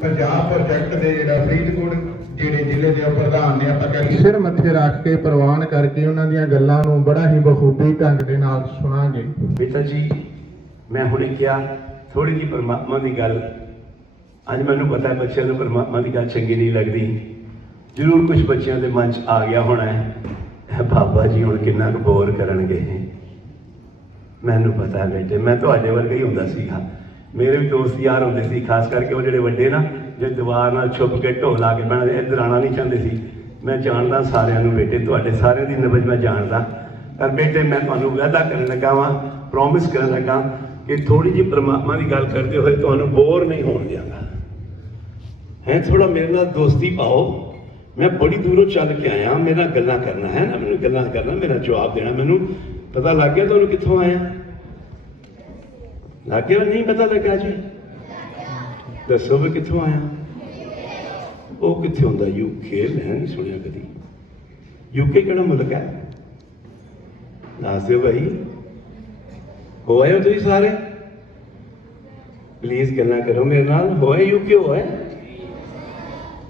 Punjab project के जिहड़ा फरीदकोट जिहड़े जिले के प्रधान ने आपां कह सिर मत्थे रख के प्रवान करके उन्हां दीयां गल्लां नूं बड़ा ही बखूबी ढंग दे नाल सुणांगे। बेटा जी मैं हुणे किहा थोड़ी जी परमात्मा की गल अज मैनूं पता है बच्चों को परमात्मा की गल चंगी नहीं लगती, जरूर कुछ बच्चों के मन च आ गया होना है बाबा जी हुण किन्ना क बोर करनगे। मैनूं पता है बेटे मैं तुहाडे वर्गा ही हुंदा सीगा, मेरे भी दोस्त यार होंदे सी, खास करके वो जिहड़े वड्डे ना जो दीवार नाल छुप के ढोल ला के बैठे इधर आना नहीं चाहते सी। मैं जानदा सारिਆਂ ਨੂੰ बेटे तुहाडे सारिਆਂ दी नबज मैं जानदा, पर बेटे मैं तुहानूं वादा करन लगा वां, प्रॉमिस करन लगा कि थोड़ी जी परमात्मा की गल करते हुए तुहानूं बोर नहीं होण दिआंगा है। थोड़ा मेरे नाल दोस्ती पाओ, मैं बड़ी दूरों चल के आया, मेरा गल्लां करना है ना, मैनूं गल्लां करना, मेरा जवाब देना। मैनूं पता लग गया तुहानूं कित्थों आया, लग गया नहीं पता लगा जी? दसो भी कित्थों आया? वो कित्थे हुंदा यूके? मैं नहीं सुनिया कदी। यूके किहड़ा मुल्क है? दस दिओ भाई, हो आए हो तुसीं सारे? प्लीज गल्लां करो मेरे नाल। हो आए यूके? हो आए?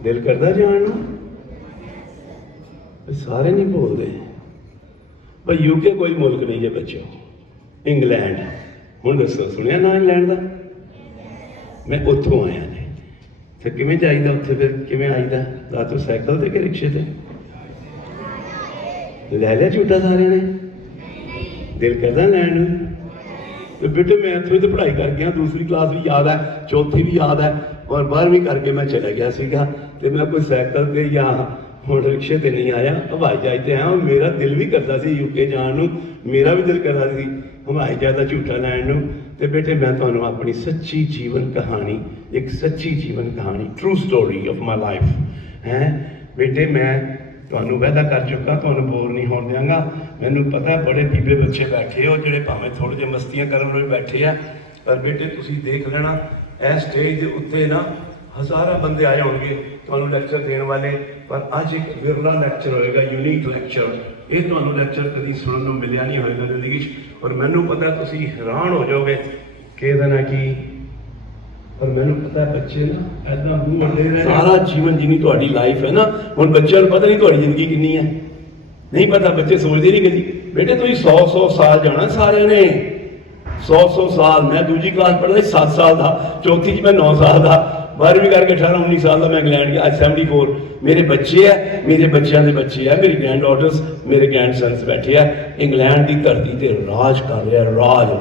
दिल करदा जाण नूं? सारे नहीं बोलते पर यूके कोई मुल्क नहीं जे बच्चों, इंग्लैंड। हुण दसो सुनिया ना इंग्लैंड का? मैं उत्थों आया ने, फिर किवें जाईदा उत्थे, फिर किवें आईदा? दातों साइकिल ते कि रिक्शे ते? लै लिया झूठा सारे ने? दिल करदा लैण नूं? तो बेटे मैं इत्थों तो पढ़ाई कर गया, दूसरी क्लास भी याद है, चौथी भी याद है, और 12वीं करके मैं चला गया सीगा। ते मैं कोई साइकिल ते या हुण रिक्शे ते नहीं आया, हवाई जहाज ते आया। और मेरा दिल भी करता सी यूके जाण नूं, मेरा भी दिल करता सी हवाई जहाज का झूठा लैण नूं। ते बेटे मैं तुहानूं अपनी सच्ची जीवन कहानी, एक सच्ची जीवन कहानी, true story of my life है बेटे, मैं तुहानूं वादा कर चुका, तुहानूं बोर नहीं होण दिआंगा। मैनूं पता है बड़े बीबे बच्चे बैठे हो जिहड़े भावें थोड़े जिहे मस्तियां करन वाले बैठे आ, पर बेटे तुसीं देख लेना इस स्टेज के उत्ते ना हज़ारां बंदे आए होणगे तुहानूं लैक्चर देण वाले, पर अज एक विरला लैक्चर होएगा, यूनीक लैक्चर। ये तुहानूं लैक्चर कदी सुनन नूं मिलिया नहीं होएगा जिंदगी च, और मैनूं पता तुसीं हैरान हो जाओगे कि इहदा नां की। और मैनूं पता है बच्चे ना ऐदा मूँह वड्डे रहे सारा जीवन जिन्नी तुहाडी लाइफ है ना, हुण बच्चों नूं पता नहीं तुहाडी जिंदगी किन्नी है, नहीं पता, बच्चे सोचते नहीं कदी। बेटे तुसीं 100 साल जाना सारे ने, 100 साल। मैं दूजी क्लास पढ़दा 7 साल का, चौथी च मैं 9 साल का, 12वीं करके 18-19 साल का मैं इंग्लैंड गया। 74 मेरे बच्चे है, मेरे बच्चों के बच्चे है, मेरी ग्रैंड डॉटर्स, मेरे ग्रैंड सन्स बैठे हैं इंग्लैंड की धरती ते राज कर रहे हैं,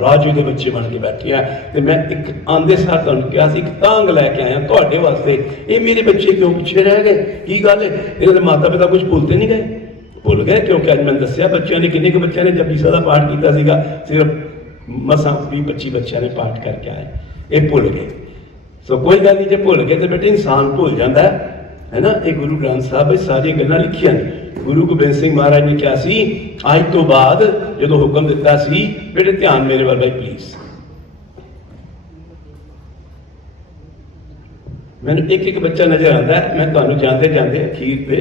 राजू के बच्चे बन के बैठे हैं। तो मैं एक आंदे सार तुहानूं कहा सी, एक तांग लैके आया तुहाडे वास्ते। ये मेरे बच्चे क्यों पीछे रह गए? की गल है? इन्हां दे माता पिता कुछ भुलते नहीं गए? भुल गए, क्योंकि अज मैंने दसिया बच्चों ने किन्ने के बच्चों ने जपजी साहिब का पाठ किया सीगा, सिर्फ मसां 20-25 बच्चों ने पाठ करके आए, ये भुल गए। सो कोई गल नहीं, जो भुल गए तो बेटे इंसान भुल जाता है ना। ये गुरु ग्रंथ साहब सारिया गल्लां लिखियां ने। गुरु गोबिंद सिंह महाराज ने कहा सी अज तो बाद जो हुक्म दिता सी, बेटे ध्यान मेरे वाल भाई प्लीज। मैंने एक एक बच्चा नजर आता है, मैं तुहानूं जाते जाते अखीर पे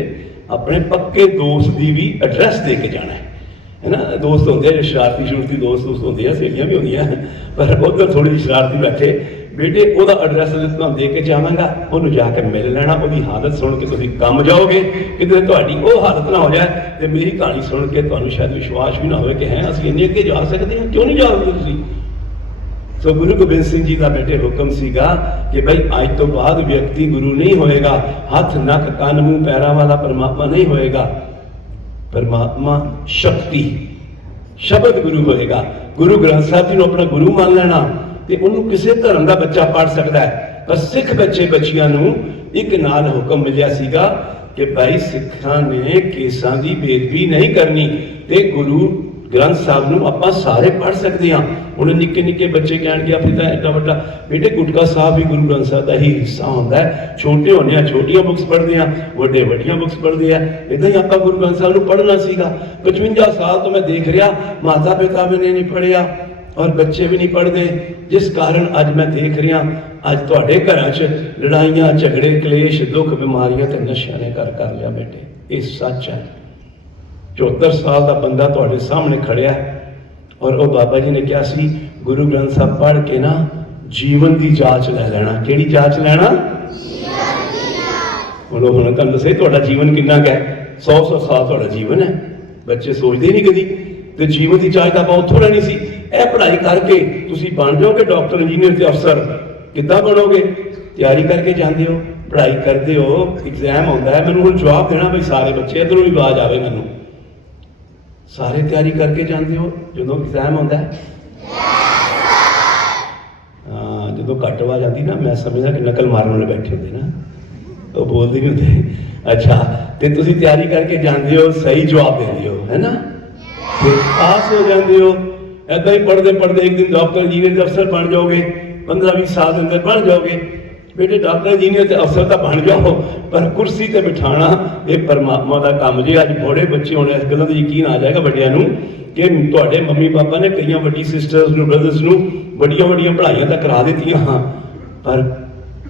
अपने पक्के दोस्त की भी एड्रैस दे के जाना है ना। दोस्त होंगे शरारती दोस्त होंगे, सहेलियां भी होंदियां, पर उधर थोड़ी जी शरारती बैठे। बेटे वह एड्रैस तुहानूं दे के जावांगा, उन्होंने जाकर मिल लेना, वो हालत सुन के तुसीं कम जाओगे, किते तुहाडी वो हालत ना हो जाए तो मेरी कहानी सुन के तुहानूं शायद विश्वास भी ना हो कि हैं असीं इन्ने अगे जा सकते हैं, क्यों नहीं जा सकते तुसीं। सो गुरु गोबिंद सिंह जी का बेटे हुक्म सीगा कि भाई अज तो बाद व्यक्ति गुरु नहीं होएगा, हाथ नक कान मूँह पैरों वाला परमात्मा नहीं होएगा, परमात्मा शक्ति शब्द गुरु होएगा। गुरु ग्रंथ साहब जी को अपना गुरु मान लेना, तो उन्होंने किसी धर्म का बच्चा पढ़ सकता है। पर सिख बच्चे बच्चियां नूं एक नाल हुक्म मिलिया सीगा कि भाई सिखां ने केसां की बेदबी नहीं करनी, ते गुरु ग्रंथ साहब नूं आपां सारे पढ़ सकते हैं। उन्हें निक्के निक्के बच्चे कह गया पिता एडा वड्डा, बेटे गुटका साहब भी गुरु ग्रंथ साहब का ही हिस्सा होंदा है। छोटे होने छोटियां बुक्स पढ़ते हैं, वड्डे वड्डियां बुक्स पढ़ते हैं। इदां ही आपां गुरु ग्रंथ साहब नूं पढ़ना सीगा। 55 साल तो मैं देख रहा माता पिता भी नहीं पढ़िया और बच्चे भी नहीं पढ़ते, जिस कारण अज मैं देख रहा अज तुहाडे घरां च लड़ाइयां झगड़े कलेश दुख बीमारियां ते नशियां ने कर लिया। बेटे ये सच है। 74 साल का बंदा तुहाडे सामने खड़िया और वो बाबा जी ने कहा सी गुरु ग्रंथ साहब पढ़ के ना जीवन की जांच लै लेना। किहड़ी जांच लेना? ਹੁਣ ਤੁਹਾਨੂੰ ਦੱਸਿਆ ਤੁਹਾਡਾ ਜੀਵਨ ਕਿੰਨਾ ਕੁ ਹੈ, 100 ਸਾਲ ਤੁਹਾਡਾ ਜੀਵਨ ਹੈ। ਬੱਚੇ ਸੋਚਦੇ ਨਹੀਂ ਕਦੀ, ਤੇ ਜੀਵਨ ਦੀ ਚਾਹ ਤਾਂ ਆਪਾਂ ਉੱਥੋਂ ਲੈਣੀ ਸੀ। ਇਹ ਪੜ੍ਹਾਈ ਕਰਕੇ ਤੁਸੀਂ ਬਣ ਜਾਓਗੇ ਡਾਕਟਰ, ਇੰਜੀਨੀਅਰ ਤੇ ਅਫਸਰ। ਕਿੱਦਾਂ ਬਣੋਗੇ? ਤਿਆਰੀ ਕਰਕੇ ਜਾਂਦੇ ਹੋ, ਪੜ੍ਹਾਈ ਕਰਦੇ ਹੋ, ਐਗਜ਼ਾਮ ਆਉਂਦਾ ਹੈ। ਮੈਨੂੰ ਹੁਣ ਜਵਾਬ ਦੇਣਾ ਬਈ ਸਾਰੇ ਬੱਚੇ, ਇੱਧਰੋਂ ਵੀ ਆਵਾਜ਼ ਆਵੇ ਮੈਨੂੰ, ਸਾਰੇ ਤਿਆਰੀ ਕਰਕੇ ਜਾਂਦੇ ਹੋ। ਜਦੋਂ ਐਗਜ਼ਾਮ ਆਉਂਦਾ ਹੈ, ਹਾਂ, ਜਦੋਂ ਘੱਟ ਆਵਾਜ਼ ਆਉਂਦੀ ਨਾ, ਮੈਂ ਸਮਝਦਾ ਕਿ ਨਕਲ ਮਾਰਨ ਵਾਲੇ ਬੈਠੇ ਹੁੰਦੇ ਨਾ, ਉਹ ਬੋਲਦੇ ਨਹੀਂ ਹੁੰਦੇ। ਅੱਛਾ, ਤੇ ਤੁਸੀਂ ਤਿਆਰੀ ਕਰਕੇ ਜਾਂਦੇ ਹੋ, ਸਹੀ ਜਵਾਬ ਦਿੰਦੇ ਹੋ, ਹੈ ਨਾ, ਫਿਰ ਪਾਸ ਹੋ ਜਾਂਦੇ ਹੋ। ਏਦਾਂ ਹੀ ਪੜ੍ਹਦੇ ਪੜ੍ਹਦੇ ਇੱਕ ਦਿਨ ਡਾਕਟਰ, ਇੰਜੀਨੀਅਰ ਦੇ ਅਫਸਰ ਬਣ ਜਾਓਗੇ। 15-20 ਸਾਲ ਦੇ ਅੰਦਰ ਬਣ ਜਾਓਗੇ। ਬੇਟੇ ਡਾਕਟਰ, ਇੰਜੀਨੀਅਰ ਤੇ ਅਫਸਰ ਤਾਂ ਬਣ ਜਾਓ, ਪਰ ਕੁਰਸੀ ਤੇ ਬਿਠਾਣਾ ਇਹ ਪਰਮਾਤਮਾ ਦਾ ਕੰਮ ਜੀ। ਅੱਜ ਬੜੇ ਬੱਚੇ ਹੋਣੇ, ਇਸ ਗੱਲਾਂ ਦਾ ਯਕੀਨ ਆ ਜਾਏਗਾ ਵੱਡਿਆਂ ਨੂੰ ਕਿ ਤੁਹਾਡੇ ਮੰਮੀ ਪਾਪਾ ਨੇ ਕਈਆਂ ਵੱਡੀ ਸਿਸਟਰਸ ਨੂੰ, ਬ੍ਰਦਰਸ ਨੂੰ ਵੱਡੀਆਂ ਵੱਡੀਆਂ ਪੜ੍ਹਾਈਆਂ ਤਾਂ ਕਰਾ ਦਿੱਤੀਆਂ, ਹਾਂ, ਪਰ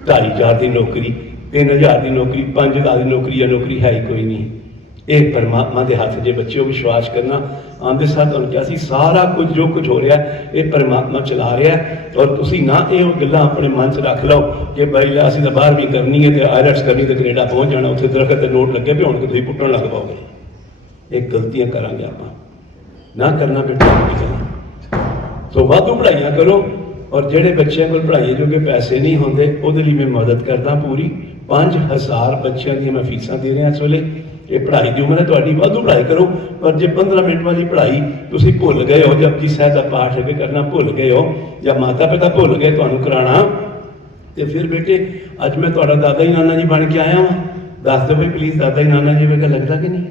2,500 ਦੀ ਨੌਕਰੀ, 3,000 ਦੀ ਨੌਕਰੀ, 5,000 ਦੀ ਨੌਕਰੀ ਜਾਂ ਨੌਕਰੀ ਹੈ ਹੀ ਕੋਈ ਨਹੀਂ। ਇਹ ਪਰਮਾਤਮਾ ਦੇ ਹੱਥ ਜੇ ਬੱਚਿਓ ਵਿਸ਼ਵਾਸ ਕਰਨਾ। ਆਉਂਦੇ ਸਾਲ ਤੁਹਾਨੂੰ ਕਿਹਾ ਸੀ ਸਾਰਾ ਕੁਝ ਜੋ ਕੁਝ ਹੋ ਰਿਹਾ ਇਹ ਪਰਮਾਤਮਾ ਚਲਾ ਰਿਹਾ। ਔਰ ਤੁਸੀਂ ਨਾ ਇਹ ਗੱਲਾਂ ਆਪਣੇ ਮਨ 'ਚ ਰੱਖ ਲਓ ਕਿ ਬਈ ਅਸੀਂ ਤਾਂ 12ਵੀਂ ਕਰਨੀ ਹੈ ਤੇ ਆਇਲਟਸ ਕਰਨੀ ਤੇ ਕੈਨੇਡਾ ਪਹੁੰਚ ਜਾਣਾ, ਉੱਥੇ ਦਰਖਤ ਤੇ ਨੋਟ ਲੱਗੇ ਪਏ ਹੋਣ ਕਿ ਤੁਸੀਂ ਪੁੱਟਣ ਲੱਗ ਪਾਓਗੇ। ਇਹ ਗਲਤੀਆਂ ਕਰਾਂਗੇ ਆਪਾਂ, ਨਾ ਕਰਨਾ ਬੇਟਾ ਨਹੀਂ ਕਰਨਾ। ਸੋ ਵਾਧੂ ਪੜ੍ਹਾਈਆਂ ਕਰੋ। ਔਰ ਜਿਹੜੇ ਬੱਚਿਆਂ ਕੋਲ ਪੜ੍ਹਾਈ ਜੋਗੇ ਪੈਸੇ ਨਹੀਂ ਹੁੰਦੇ, ਉਹਦੇ ਲਈ ਮੈਂ ਮਦਦ ਕਰਦਾ ਪੂਰੀ। 5,000 ਬੱਚਿਆਂ ਦੀਆਂ ਮੈਂ ਫੀਸਾਂ ਦੇ ਰਿਹਾ ਇਸ ਵੇਲੇ। ਇਹ ਪੜ੍ਹਾਈ ਦੀ ਉਮਰ ਹੈ ਤੁਹਾਡੀ, ਵਾਧੂ ਪੜ੍ਹਾਈ ਕਰੋ। ਪਰ ਜੇ 15 ਮਿੰਟ ਵਾਲੀ ਪੜ੍ਹਾਈ ਤੁਸੀਂ ਭੁੱਲ ਗਏ ਹੋ, ਜਪਜੀ ਸਾਹਿਬ ਦਾ ਪਾਠ ਅੱਗੇ ਕਰਨਾ ਭੁੱਲ ਗਏ ਹੋ, ਜਾਂ ਮਾਤਾ ਪਿਤਾ ਭੁੱਲ ਗਏ ਤੁਹਾਨੂੰ ਕਰਾਉਣਾ, ਤੇ ਫਿਰ ਬੇਟੇ ਅੱਜ ਮੈਂ ਤੁਹਾਡਾ ਦਾਦਾ ਹੀ ਨਾਨਾ ਜੀ ਬਣ ਕੇ ਆਇਆ ਵਾਂ। ਦੱਸ ਦਿਓ ਵੀ ਪਲੀਜ਼, ਦਾਦਾ ਹੀ ਨਾਨਾ ਜੀ ਵਰਗਾ ਲੱਗਦਾ ਕਿ ਨਹੀਂ?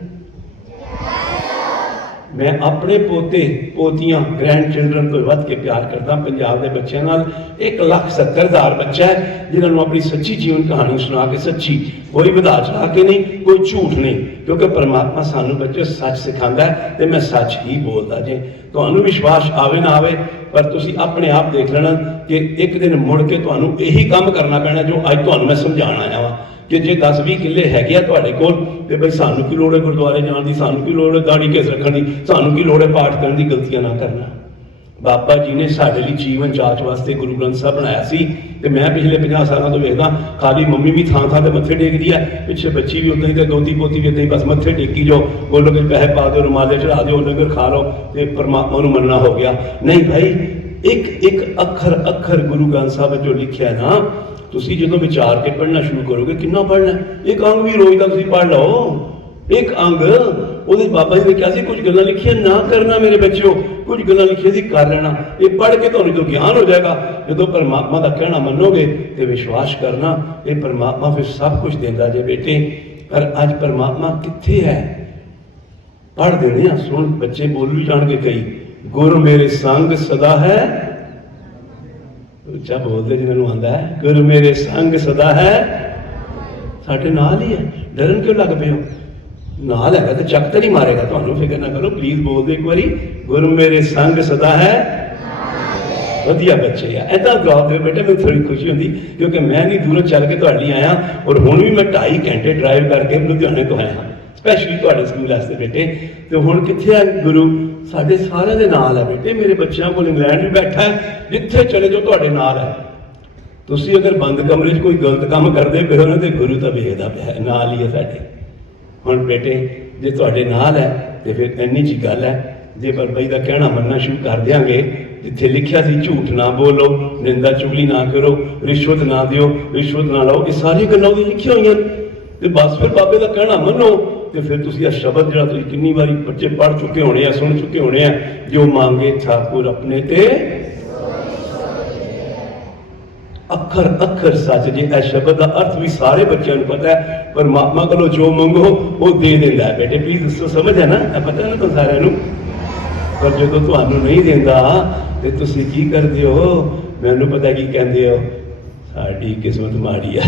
ਮੈਂ ਆਪਣੇ ਪੋਤੇ ਪੋਤੀਆਂ ਗ੍ਰੈਂਡ ਚਿਲਡਰਨ ਤੋਂ ਵੱਧ ਕੇ ਪਿਆਰ ਕਰਦਾ ਪੰਜਾਬ ਦੇ ਬੱਚਿਆਂ ਨਾਲ। 1,70,000 ਬੱਚਾ ਹੈ ਜਿਨ੍ਹਾਂ ਨੂੰ ਆਪਣੀ ਸੱਚੀ ਜੀਵਨ ਕਹਾਣੀ ਸੁਣਾ ਕੇ, ਸੱਚੀ, ਕੋਈ ਵਧਾ ਚੜਾ ਕੇ ਨਹੀਂ, ਕੋਈ ਝੂਠ ਨਹੀਂ, ਕਿਉਂਕਿ ਪਰਮਾਤਮਾ ਸਾਨੂੰ ਬੱਚੇ ਸੱਚ ਸਿਖਾਉਂਦਾ ਹੈ ਤੇ ਮੈਂ ਸੱਚ ਹੀ ਬੋਲਦਾ। ਜੇ ਤੁਹਾਨੂੰ ਵਿਸ਼ਵਾਸ ਆਵੇ ਨਾ ਆਵੇ, ਪਰ ਤੁਸੀਂ ਆਪਣੇ ਆਪ ਦੇਖ ਲੈਣਾ ਕਿ ਇੱਕ ਦਿਨ ਮੁੜ ਕੇ ਤੁਹਾਨੂੰ ਇਹੀ ਕੰਮ ਕਰਨਾ ਪੈਣਾ ਜੋ ਅੱਜ ਤੁਹਾਨੂੰ ਮੈਂ ਸਮਝਾਉਣ ਆਇਆ ਵਾਂ ਕਿ ਜੇ 10-20 ਕਿੱਲੇ ਹੈਗੇ ਆ ਤੁਹਾਡੇ ਕੋਲ, ਤੇ ਬਈ ਸਾਨੂੰ ਕੀ ਲੋੜ ਹੈ ਗੁਰਦੁਆਰੇ ਜਾਣ ਦੀ, ਸਾਨੂੰ ਕੀ ਲੋੜ ਹੈ ਦਾੜੀ ਕੇਸ ਰੱਖਣ ਦੀ, ਸਾਨੂੰ ਕੀ ਲੋੜ ਹੈ ਪਾਠ ਕਰਨ ਦੀ। ਗਲਤੀਆਂ ਨਾ ਕਰਨਾ। ਬਾਬਾ ਜੀ ਨੇ ਸਾਡੇ ਲਈ ਜੀਵਨ ਜਾਚ ਵਾਸਤੇ ਗੁਰੂ ਗ੍ਰੰਥ ਸਾਹਿਬ ਬਣਾਇਆ ਸੀ, ਤੇ ਮੈਂ ਪਿਛਲੇ 50 ਸਾਲਾਂ ਤੋਂ ਵੇਖਦਾ ਖਾਲੀ ਮੰਮੀ ਵੀ ਥਾਂ ਥਾਂ ਤੇ ਮੱਥੇ ਟੇਕਦੀ ਹੈ, ਪਿੱਛੇ ਬੱਚੀ ਵੀ ਉਦਾਂ ਹੀ, ਤੇ ਦੋਤੀ ਪੋਤੀ ਵੀ ਉਦਾਂ ਹੀ, ਬਸ ਮੱਥੇ ਟੇਕੀ ਜਾਓ, ਗੋਲਕ ਵਿੱਚ ਪੈਸੇ ਪਾ ਦਿਓ, ਰੁਮਾਲੇ ਚੜਾ ਦਿਓ, ਲੰਗਰ ਖਾ ਲਓ ਤੇ ਪਰਮਾਤਮਾ ਨੂੰ ਮੰਨਣਾ ਹੋ ਗਿਆ। ਨਹੀਂ ਭਾਈ, ਇੱਕ ਅੱਖਰ ਗੁਰੂ ਗ੍ਰੰਥ ਸਾਹਿਬ ਜੋ ਲਿਖਿਆ ਨਾ, ਤੁਸੀਂ ਜਦੋਂ ਵਿਚਾਰ ਕੇ ਪੜ੍ਹਨਾ ਸ਼ੁਰੂ ਕਰੋਗੇ, ਕਿੰਨਾ ਪੜ੍ਹਨਾ, ਇੱਕ ਅੰਗ ਵੀ ਰੋਜ਼ ਦਾ ਤੁਸੀਂ ਪੜ੍ਹ ਲਓ, ਇੱਕ ਅੰਗ। ਉਹਦੇ ਬਾਬਾ ਜੀ ਨੇ ਕਿਹਾ ਸੀ ਕੁਝ ਗੱਲਾਂ ਲਿਖੀਆਂ ਨਾ ਕਰਨਾ ਮੇਰੇ ਬੱਚਿਓ, ਕੁਝ ਗੱਲਾਂ ਲਿਖੀਆਂ ਸੀ ਕਰ ਲੈਣਾ। ਇਹ ਪੜ੍ਹ ਕੇ ਤੁਹਾਨੂੰ ਜੋ ਗਿਆਨ ਹੋ ਜਾਏਗਾ, ਜਦੋਂ ਪਰਮਾਤਮਾ ਦਾ ਕਹਿਣਾ ਮੰਨੋਗੇ ਤੇ ਵਿਸ਼ਵਾਸ ਕਰਨਾ, ਇਹ ਪਰਮਾਤਮਾ ਫਿਰ ਸਭ ਕੁਝ ਦਿੰਦਾ ਜੇ ਬੇਟੇ। ਪਰ ਅੱਜ ਪਰਮਾਤਮਾ ਕਿੱਥੇ ਹੈ? ਪੜ੍ਹਦੇ ਨੇ, ਸੁਣ ਬੱਚੇ ਬੋਲ ਵੀ ਜਾਣਗੇ ਕਈ, ਗੁਰ ਮੇਰੇ ਸੰਗ ਸਦਾ ਹੈ, ਉੱਚਾ ਬੋਲਦੇ ਜਿਹਨਾਂ ਨੂੰ ਆਉਂਦਾ ਹੈ, ਗੁਰ ਮੇਰੇ ਸੰਗ ਸਦਾ ਹੈ, ਸਾਡੇ ਨਾਲ ਹੀ ਹੈ। ਡਰਨ ਕਿਉਂ ਲੱਗ ਪਏ ਹੋ? ਨਾਲ ਹੈਗਾ ਤੇ ਚੱਕ ਤਾਂ ਨਹੀਂ ਮਾਰੇਗਾ ਤੁਹਾਨੂੰ, ਫਿਕਰ ਨਾ ਕਰੋ। ਪਲੀਜ਼ ਬੋਲ ਦੇ ਇੱਕ ਵਾਰੀ, ਗੁਰ ਮੇਰੇ ਸੰਗ ਸਦਾ ਹੈ। ਵਧੀਆ ਬੱਚੇ ਆ, ਏਦਾਂ ਜਵਾਬ ਦਿਓ ਬੇਟੇ, ਮੈਨੂੰ ਥੋੜੀ ਖੁਸ਼ੀ ਹੁੰਦੀ ਕਿਉਂਕਿ ਮੈਂ ਨਹੀਂ ਦੂਰੋਂ ਚੱਲ ਕੇ ਤੁਹਾਡੇ ਲਈ ਆਇਆ, ਔਰ ਹੁਣ ਵੀ ਮੈਂ 2.5 ਘੰਟੇ ਡਰਾਈਵ ਕਰਕੇ ਲੁਧਿਆਣੇ ਤੋਂ ਆਇਆ ਸਪੈਸ਼ਲੀ ਤੁਹਾਡੇ ਸਕੂਲ ਵਾਸਤੇ ਬੇਟੇ। ਤੇ ਹੁਣ ਕਿੱਥੇ ਆ ਗੁਰੂ? ਸਾਡੇ ਸਾਰਿਆਂ ਦੇ ਨਾਲ ਹੈ ਬੇਟੇ। ਮੇਰੇ ਬੱਚਿਆਂ ਕੋਲ ਇੰਗਲੈਂਡ ਵੀ ਬੈਠਾ ਹੈ, ਜਿੱਥੇ ਚਲੇ ਜਾਓ ਤੁਹਾਡੇ ਨਾਲ ਹੈ। ਤੁਸੀਂ ਅਗਰ ਬੰਦ ਕਮਰੇ 'ਚ ਕੋਈ ਗਲਤ ਕੰਮ ਕਰਦੇ ਪਏ ਹੋ ਨਾ, ਤੇ ਗੁਰੂ ਤਾਂ ਵੇਖਦਾ ਪਿਆ ਹੈ, ਨਾਲ ਹੀ ਹੈ ਸਾਡੇ। ਹੁਣ ਬੇਟੇ ਜੇ ਤੁਹਾਡੇ ਨਾਲ ਹੈ ਤੇ ਫਿਰ ਇੰਨੀ ਜੀ ਗੱਲ ਹੈ, ਜੇ ਬਾਬਾ ਜੀ ਦਾ ਕਹਿਣਾ ਮੰਨਣਾ ਸ਼ੁਰੂ ਕਰ ਦਿਆਂਗੇ, ਜਿੱਥੇ ਲਿਖਿਆ ਸੀ ਝੂਠ ਨਾ ਬੋਲੋ, ਨਿੰਦਾ ਚੁਗਲੀ ਨਾ ਕਰੋ, ਰਿਸ਼ਵਤ ਨਾ ਦਿਓ, ਰਿਸ਼ਵਤ ਨਾ ਲਓ, ਇਹ ਸਾਰੀਆਂ ਗੱਲਾਂ ਉਹਦੀ ਲਿਖੀਆਂ ਹੋਈਆਂ, ਤੇ ਬਸ ਫਿਰ ਬਾਬੇ ਦਾ ਕਹਿਣਾ ਮੰਨੋ। ਤੇ ਫਿਰ ਤੁਸੀਂ ਇਹ ਸ਼ਬਦ ਜਿਹੜਾ ਤੁਸੀਂ ਕਿੰਨੀ ਵਾਰੀ ਬੱਚੇ ਪੜ੍ਹ ਚੁੱਕੇ ਹੋਣੇ ਆ, ਸੁਣ ਚੁੱਕੇ ਹੋਣੇ ਆ, ਜੋ ਮੰਗੇ ਠਾਕੁਰ ਆਪਣੇ ਤੇ ਅੱਖਰ ਅੱਖਰ ਸੱਚ। ਜੇ ਇਹ ਸ਼ਬਦ ਦਾ ਅਰਥ ਵੀ ਸਾਰੇ ਬੱਚਿਆਂ ਨੂੰ ਪਤਾ ਹੈ, ਪਰਮਾਤਮਾ ਕੋਲੋਂ ਜੋ ਮੰਗੋ ਉਹ ਦੇ ਦਿੰਦਾ ਹੈ ਬੇਟੇ। ਪਲੀਜ਼ ਦੱਸੋ, ਸਮਝ ਹੈ ਨਾ? ਇਹ ਪਤਾ ਨਾ ਤੁਹਾਨੂੰ ਸਾਰਿਆਂ ਨੂੰ। ਪਰ ਜਦੋਂ ਤੁਹਾਨੂੰ ਨਹੀਂ ਦਿੰਦਾ ਤੇ ਤੁਸੀਂ ਕੀ ਕਰਦੇ ਹੋ? ਮੈਨੂੰ ਪਤਾ ਕੀ ਕਹਿੰਦੇ ਹੋ, ਸਾਡੀ ਕਿਸਮਤ ਮਾੜੀ ਆ,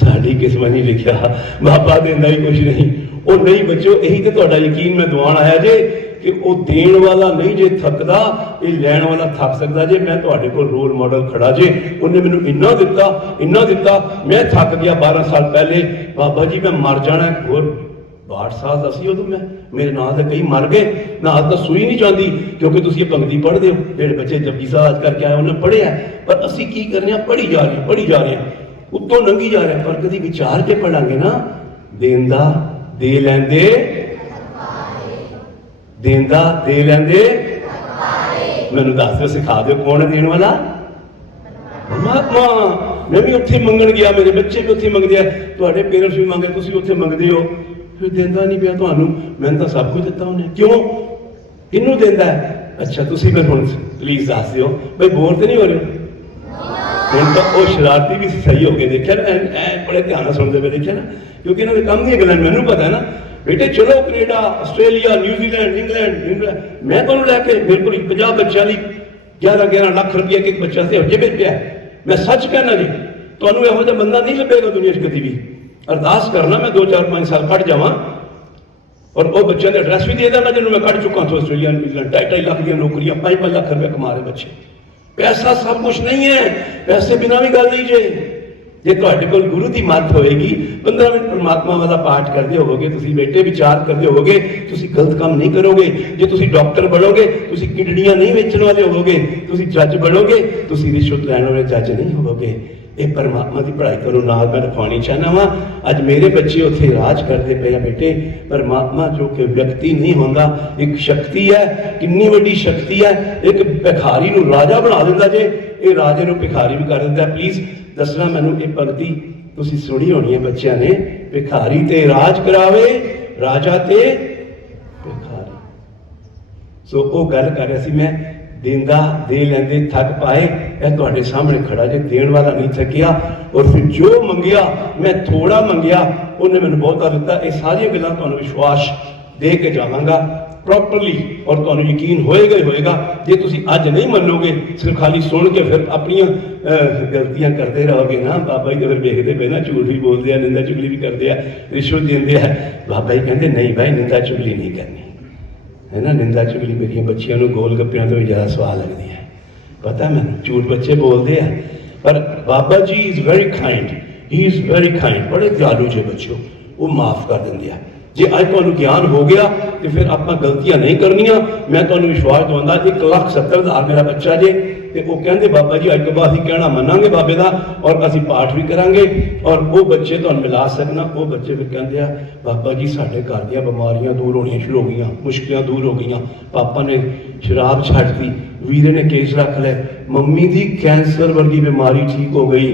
ਸਾਡੀ ਕਿਸਮਤ ਨਹੀਂ ਲਿਖਿਆ, ਬਾਬਾ ਦਿੰਦਾ ਹੀ ਕੁਛ ਨਹੀਂ। ਉਹ ਨਹੀਂ ਬੱਚੋ, ਇਹੀ ਤੇ ਤੁਹਾਡਾ ਯਕੀਨ ਮੈਂ ਦਿਵਾਉਣ ਆਇਆ ਜੇ ਕਿ ਉਹ ਦੇਣ ਵਾਲਾ ਨਹੀਂ ਜੇ ਥੱਕਦਾ, ਇਹ ਲੈਣ ਵਾਲਾ ਥੱਕ ਸਕਦਾ ਜੇ। ਮੈਂ ਤੁਹਾਡੇ ਕੋਲ ਰੋਲ ਮਾਡਲ ਖੜਾ ਜੇ, ਉਹਨੇ ਮੈਨੂੰ ਇੰਨਾ ਦਿੱਤਾ, ਇੰਨਾ ਦਿੱਤਾ, ਮੈਂ ਥੱਕ ਗਿਆ 12 ਸਾਲ ਪਹਿਲੇ। ਬਾਬਾ ਜੀ ਮੈਂ ਮਰ ਜਾਣਾ, ਹੋਰ 62 ਸਾਲ ਦਾ ਸੀ ਉਦੋਂ ਮੈਂ, ਮੇਰੇ ਨਾਲ ਤਾਂ ਕਈ ਮਰ ਗਏ, ਨਾਲ ਤਾਂ ਸੂਈ ਨਹੀਂ ਜਾਂਦੀ, ਕਿਉਂਕਿ ਤੁਸੀਂ ਇਹ ਪੰਗਤੀ ਪੜ੍ਹਦੇ ਹੋ। ਜਿਹੜੇ ਬੱਚੇ ਜਪਜੀ ਸਾਹਿਬ ਕਰਕੇ ਆਏ ਉਹਨੇ ਪੜ੍ਹਿਆ, ਪਰ ਅਸੀਂ ਕੀ ਕਰਨੇ ਆ, ਪੜ੍ਹੀ ਜਾ ਰਹੇ, ਪੜ੍ਹੀ ਜਾ ਰਹੇ, ਉੱਤੋਂ ਲੰਘੀ ਜਾ ਰਹੇ। ਪਰ ਕਦੀ ਵਿਚਾਰ ਕੇ ਪੜਾਂਗੇ ਨਾ ਦੇਂਦਾ ਦੇ ਲੈਂਦੇ, ਦੇਂਦਾ ਦੇ ਲੈਂਦੇ। ਮੈਨੂੰ ਦੱਸ ਦਿਓ, ਸਿਖਾ ਦਿਓ ਕੌਣ ਹੈ ਦੇਣ ਵਾਲਾ? ਪਰਮਾਤਮਾ। मैं भी उत्थे मंगन गया, मेरे बच्चे भी उत्थे मंगते हैं, तुहाडे पेरेंट्स भी मंगते, तुसीं उत्थे मंगते हो, फिर देंदा नहीं पिया तुहानूं। मैंने तो सब कुछ दिता उन्हें, क्यों किनू देंदा है? अच्छा तुसीं मैं हुण प्लीज दस दिओ भाई, बोर तो नहीं हो रहे? हुण तो वो शरारती भी सही हो गए, देखिया ना, बड़े ध्यान नाल सुणदे पे, देखिया ना, क्योंकि इन्हां दे काम दी गल्लां मैनूं पता है ना। बेटे चलो कनेडा, आस्ट्रेलिया, न्यूजीलैंड, इंग्लैंड, मैं तुहानूं लैके मेरे कोल 50 बच्चों लई 11-11 लाख रुपया एक बच्चा से हजे भेज पिया। मैं सच कहना जी, तुहानूं इहो जिहा बंदा नहीं लभेगा दुनिया च कदी भी। अरदास करना मैं 2-4-5 साल कट जावां और वो बच्चों के एड्रैस भी दे देना जिन्होंने मैं कट चुका तो आस्ट्रेलिया, न्यूजीलैंड, 2.5 लाख की नौकरियां, 5-5 लाख रुपया कमा रहे बच्चे। पैसा सब कुछ नहीं है, पैसे बिना भी गल नहीं जे। जे तुहाडे कोल गुरु की मत होएगी, 15 मिनट परमात्मा वाला पाठ करते होवोगे, तुसीं बेटे विचार करते होवोगे, तुसीं गलत काम नहीं करोगे। जे तुसीं डॉक्टर बनोगे, तुसीं किडनियां नहीं बेचण वाले होवोगे। तुसीं जज बनोगे, तुसीं रिश्वत लैण वाले जज नहीं होवोगे। ये परमात्मा की पढ़ाई करो, नाल मैं रखवानी चाहना वा। अज मेरे बच्चे उत्थे राज करते पे बेटे। परमात्मा जो कि व्यक्ति नहीं होंदा, एक शक्ति है, कितनी वड्डी शक्ति है। एक भिखारी नूं राजा बना दिंदा जे, ये राजे नूं भिखारी भी कर दिंदा। प्लीज दसना मैनूं ये पंक्ति तुसीं सुणी होनी है बच्चों ने, भिखारी ते राज करावे, राजा ते भिखारी। सो वो गल कर रहा सी मैं, देंदा दे लैंदे थक पाए। यह तुहाडे सामने खड़ा जे, देण वाला नहीं थकिया। और फिर जो मंगिया, मैं थोड़ा मंगिया, उन्हें मैनूं बहुता दिता। ये सारी गल्लां तुहानूं विश्वास दे के जावांगा प्रॉपरली, और तुहानूं यकीन होएगा ही होएगा। जे तुसीं अज नहीं मनोगे, सिर्फ खाली सुन के फिर अपनी गलतियां करते रहोगे ना, बाबा जी तो फिर वेखदे पे ना, झूठ भी बोलते हैं, निंदा चुगली भी करते हैं, रिश्वत देंदे हैं। बाबा जी कहते नहीं भाई, निंदा चुगली नहीं करनी है ना। निंदा चुगली मेरी बच्चियों को गोल गप्पियां तो भी ज़्यादा स्वाद लगती है, पता है मैंने। झूठ बच्चे बोलते हैं, पर Baba ji is very kind, he is very kind. बड़े दयालु जे बच्चों, वो माफ़ कर देंगे हैं। जे अज तुहानूं ज्ञान हो गया तो फिर आपां गलतियां नहीं करनियां। मैं तुहानूं विश्वास दवांदा, 1,70,000 मेरा बच्चा जे, ते वो कहंदे बाबा जी अज तो बाद असीं कहना मनांगे बाबे दा, और असीं पाठ भी करांगे। और वो बच्चे तुहानूं मिला सकना, वो बच्चे फिर कहंदे आ बाबा जी साडे घर दीयां बीमारियां दूर होणियां शुरू हो गईयां, मुश्किलां दूर हो गईयां। पापा ने शराब छड्डती, वीरे ने केस रख लै, मम्मी दी कैंसर वर्गी बीमारी ठीक हो गई।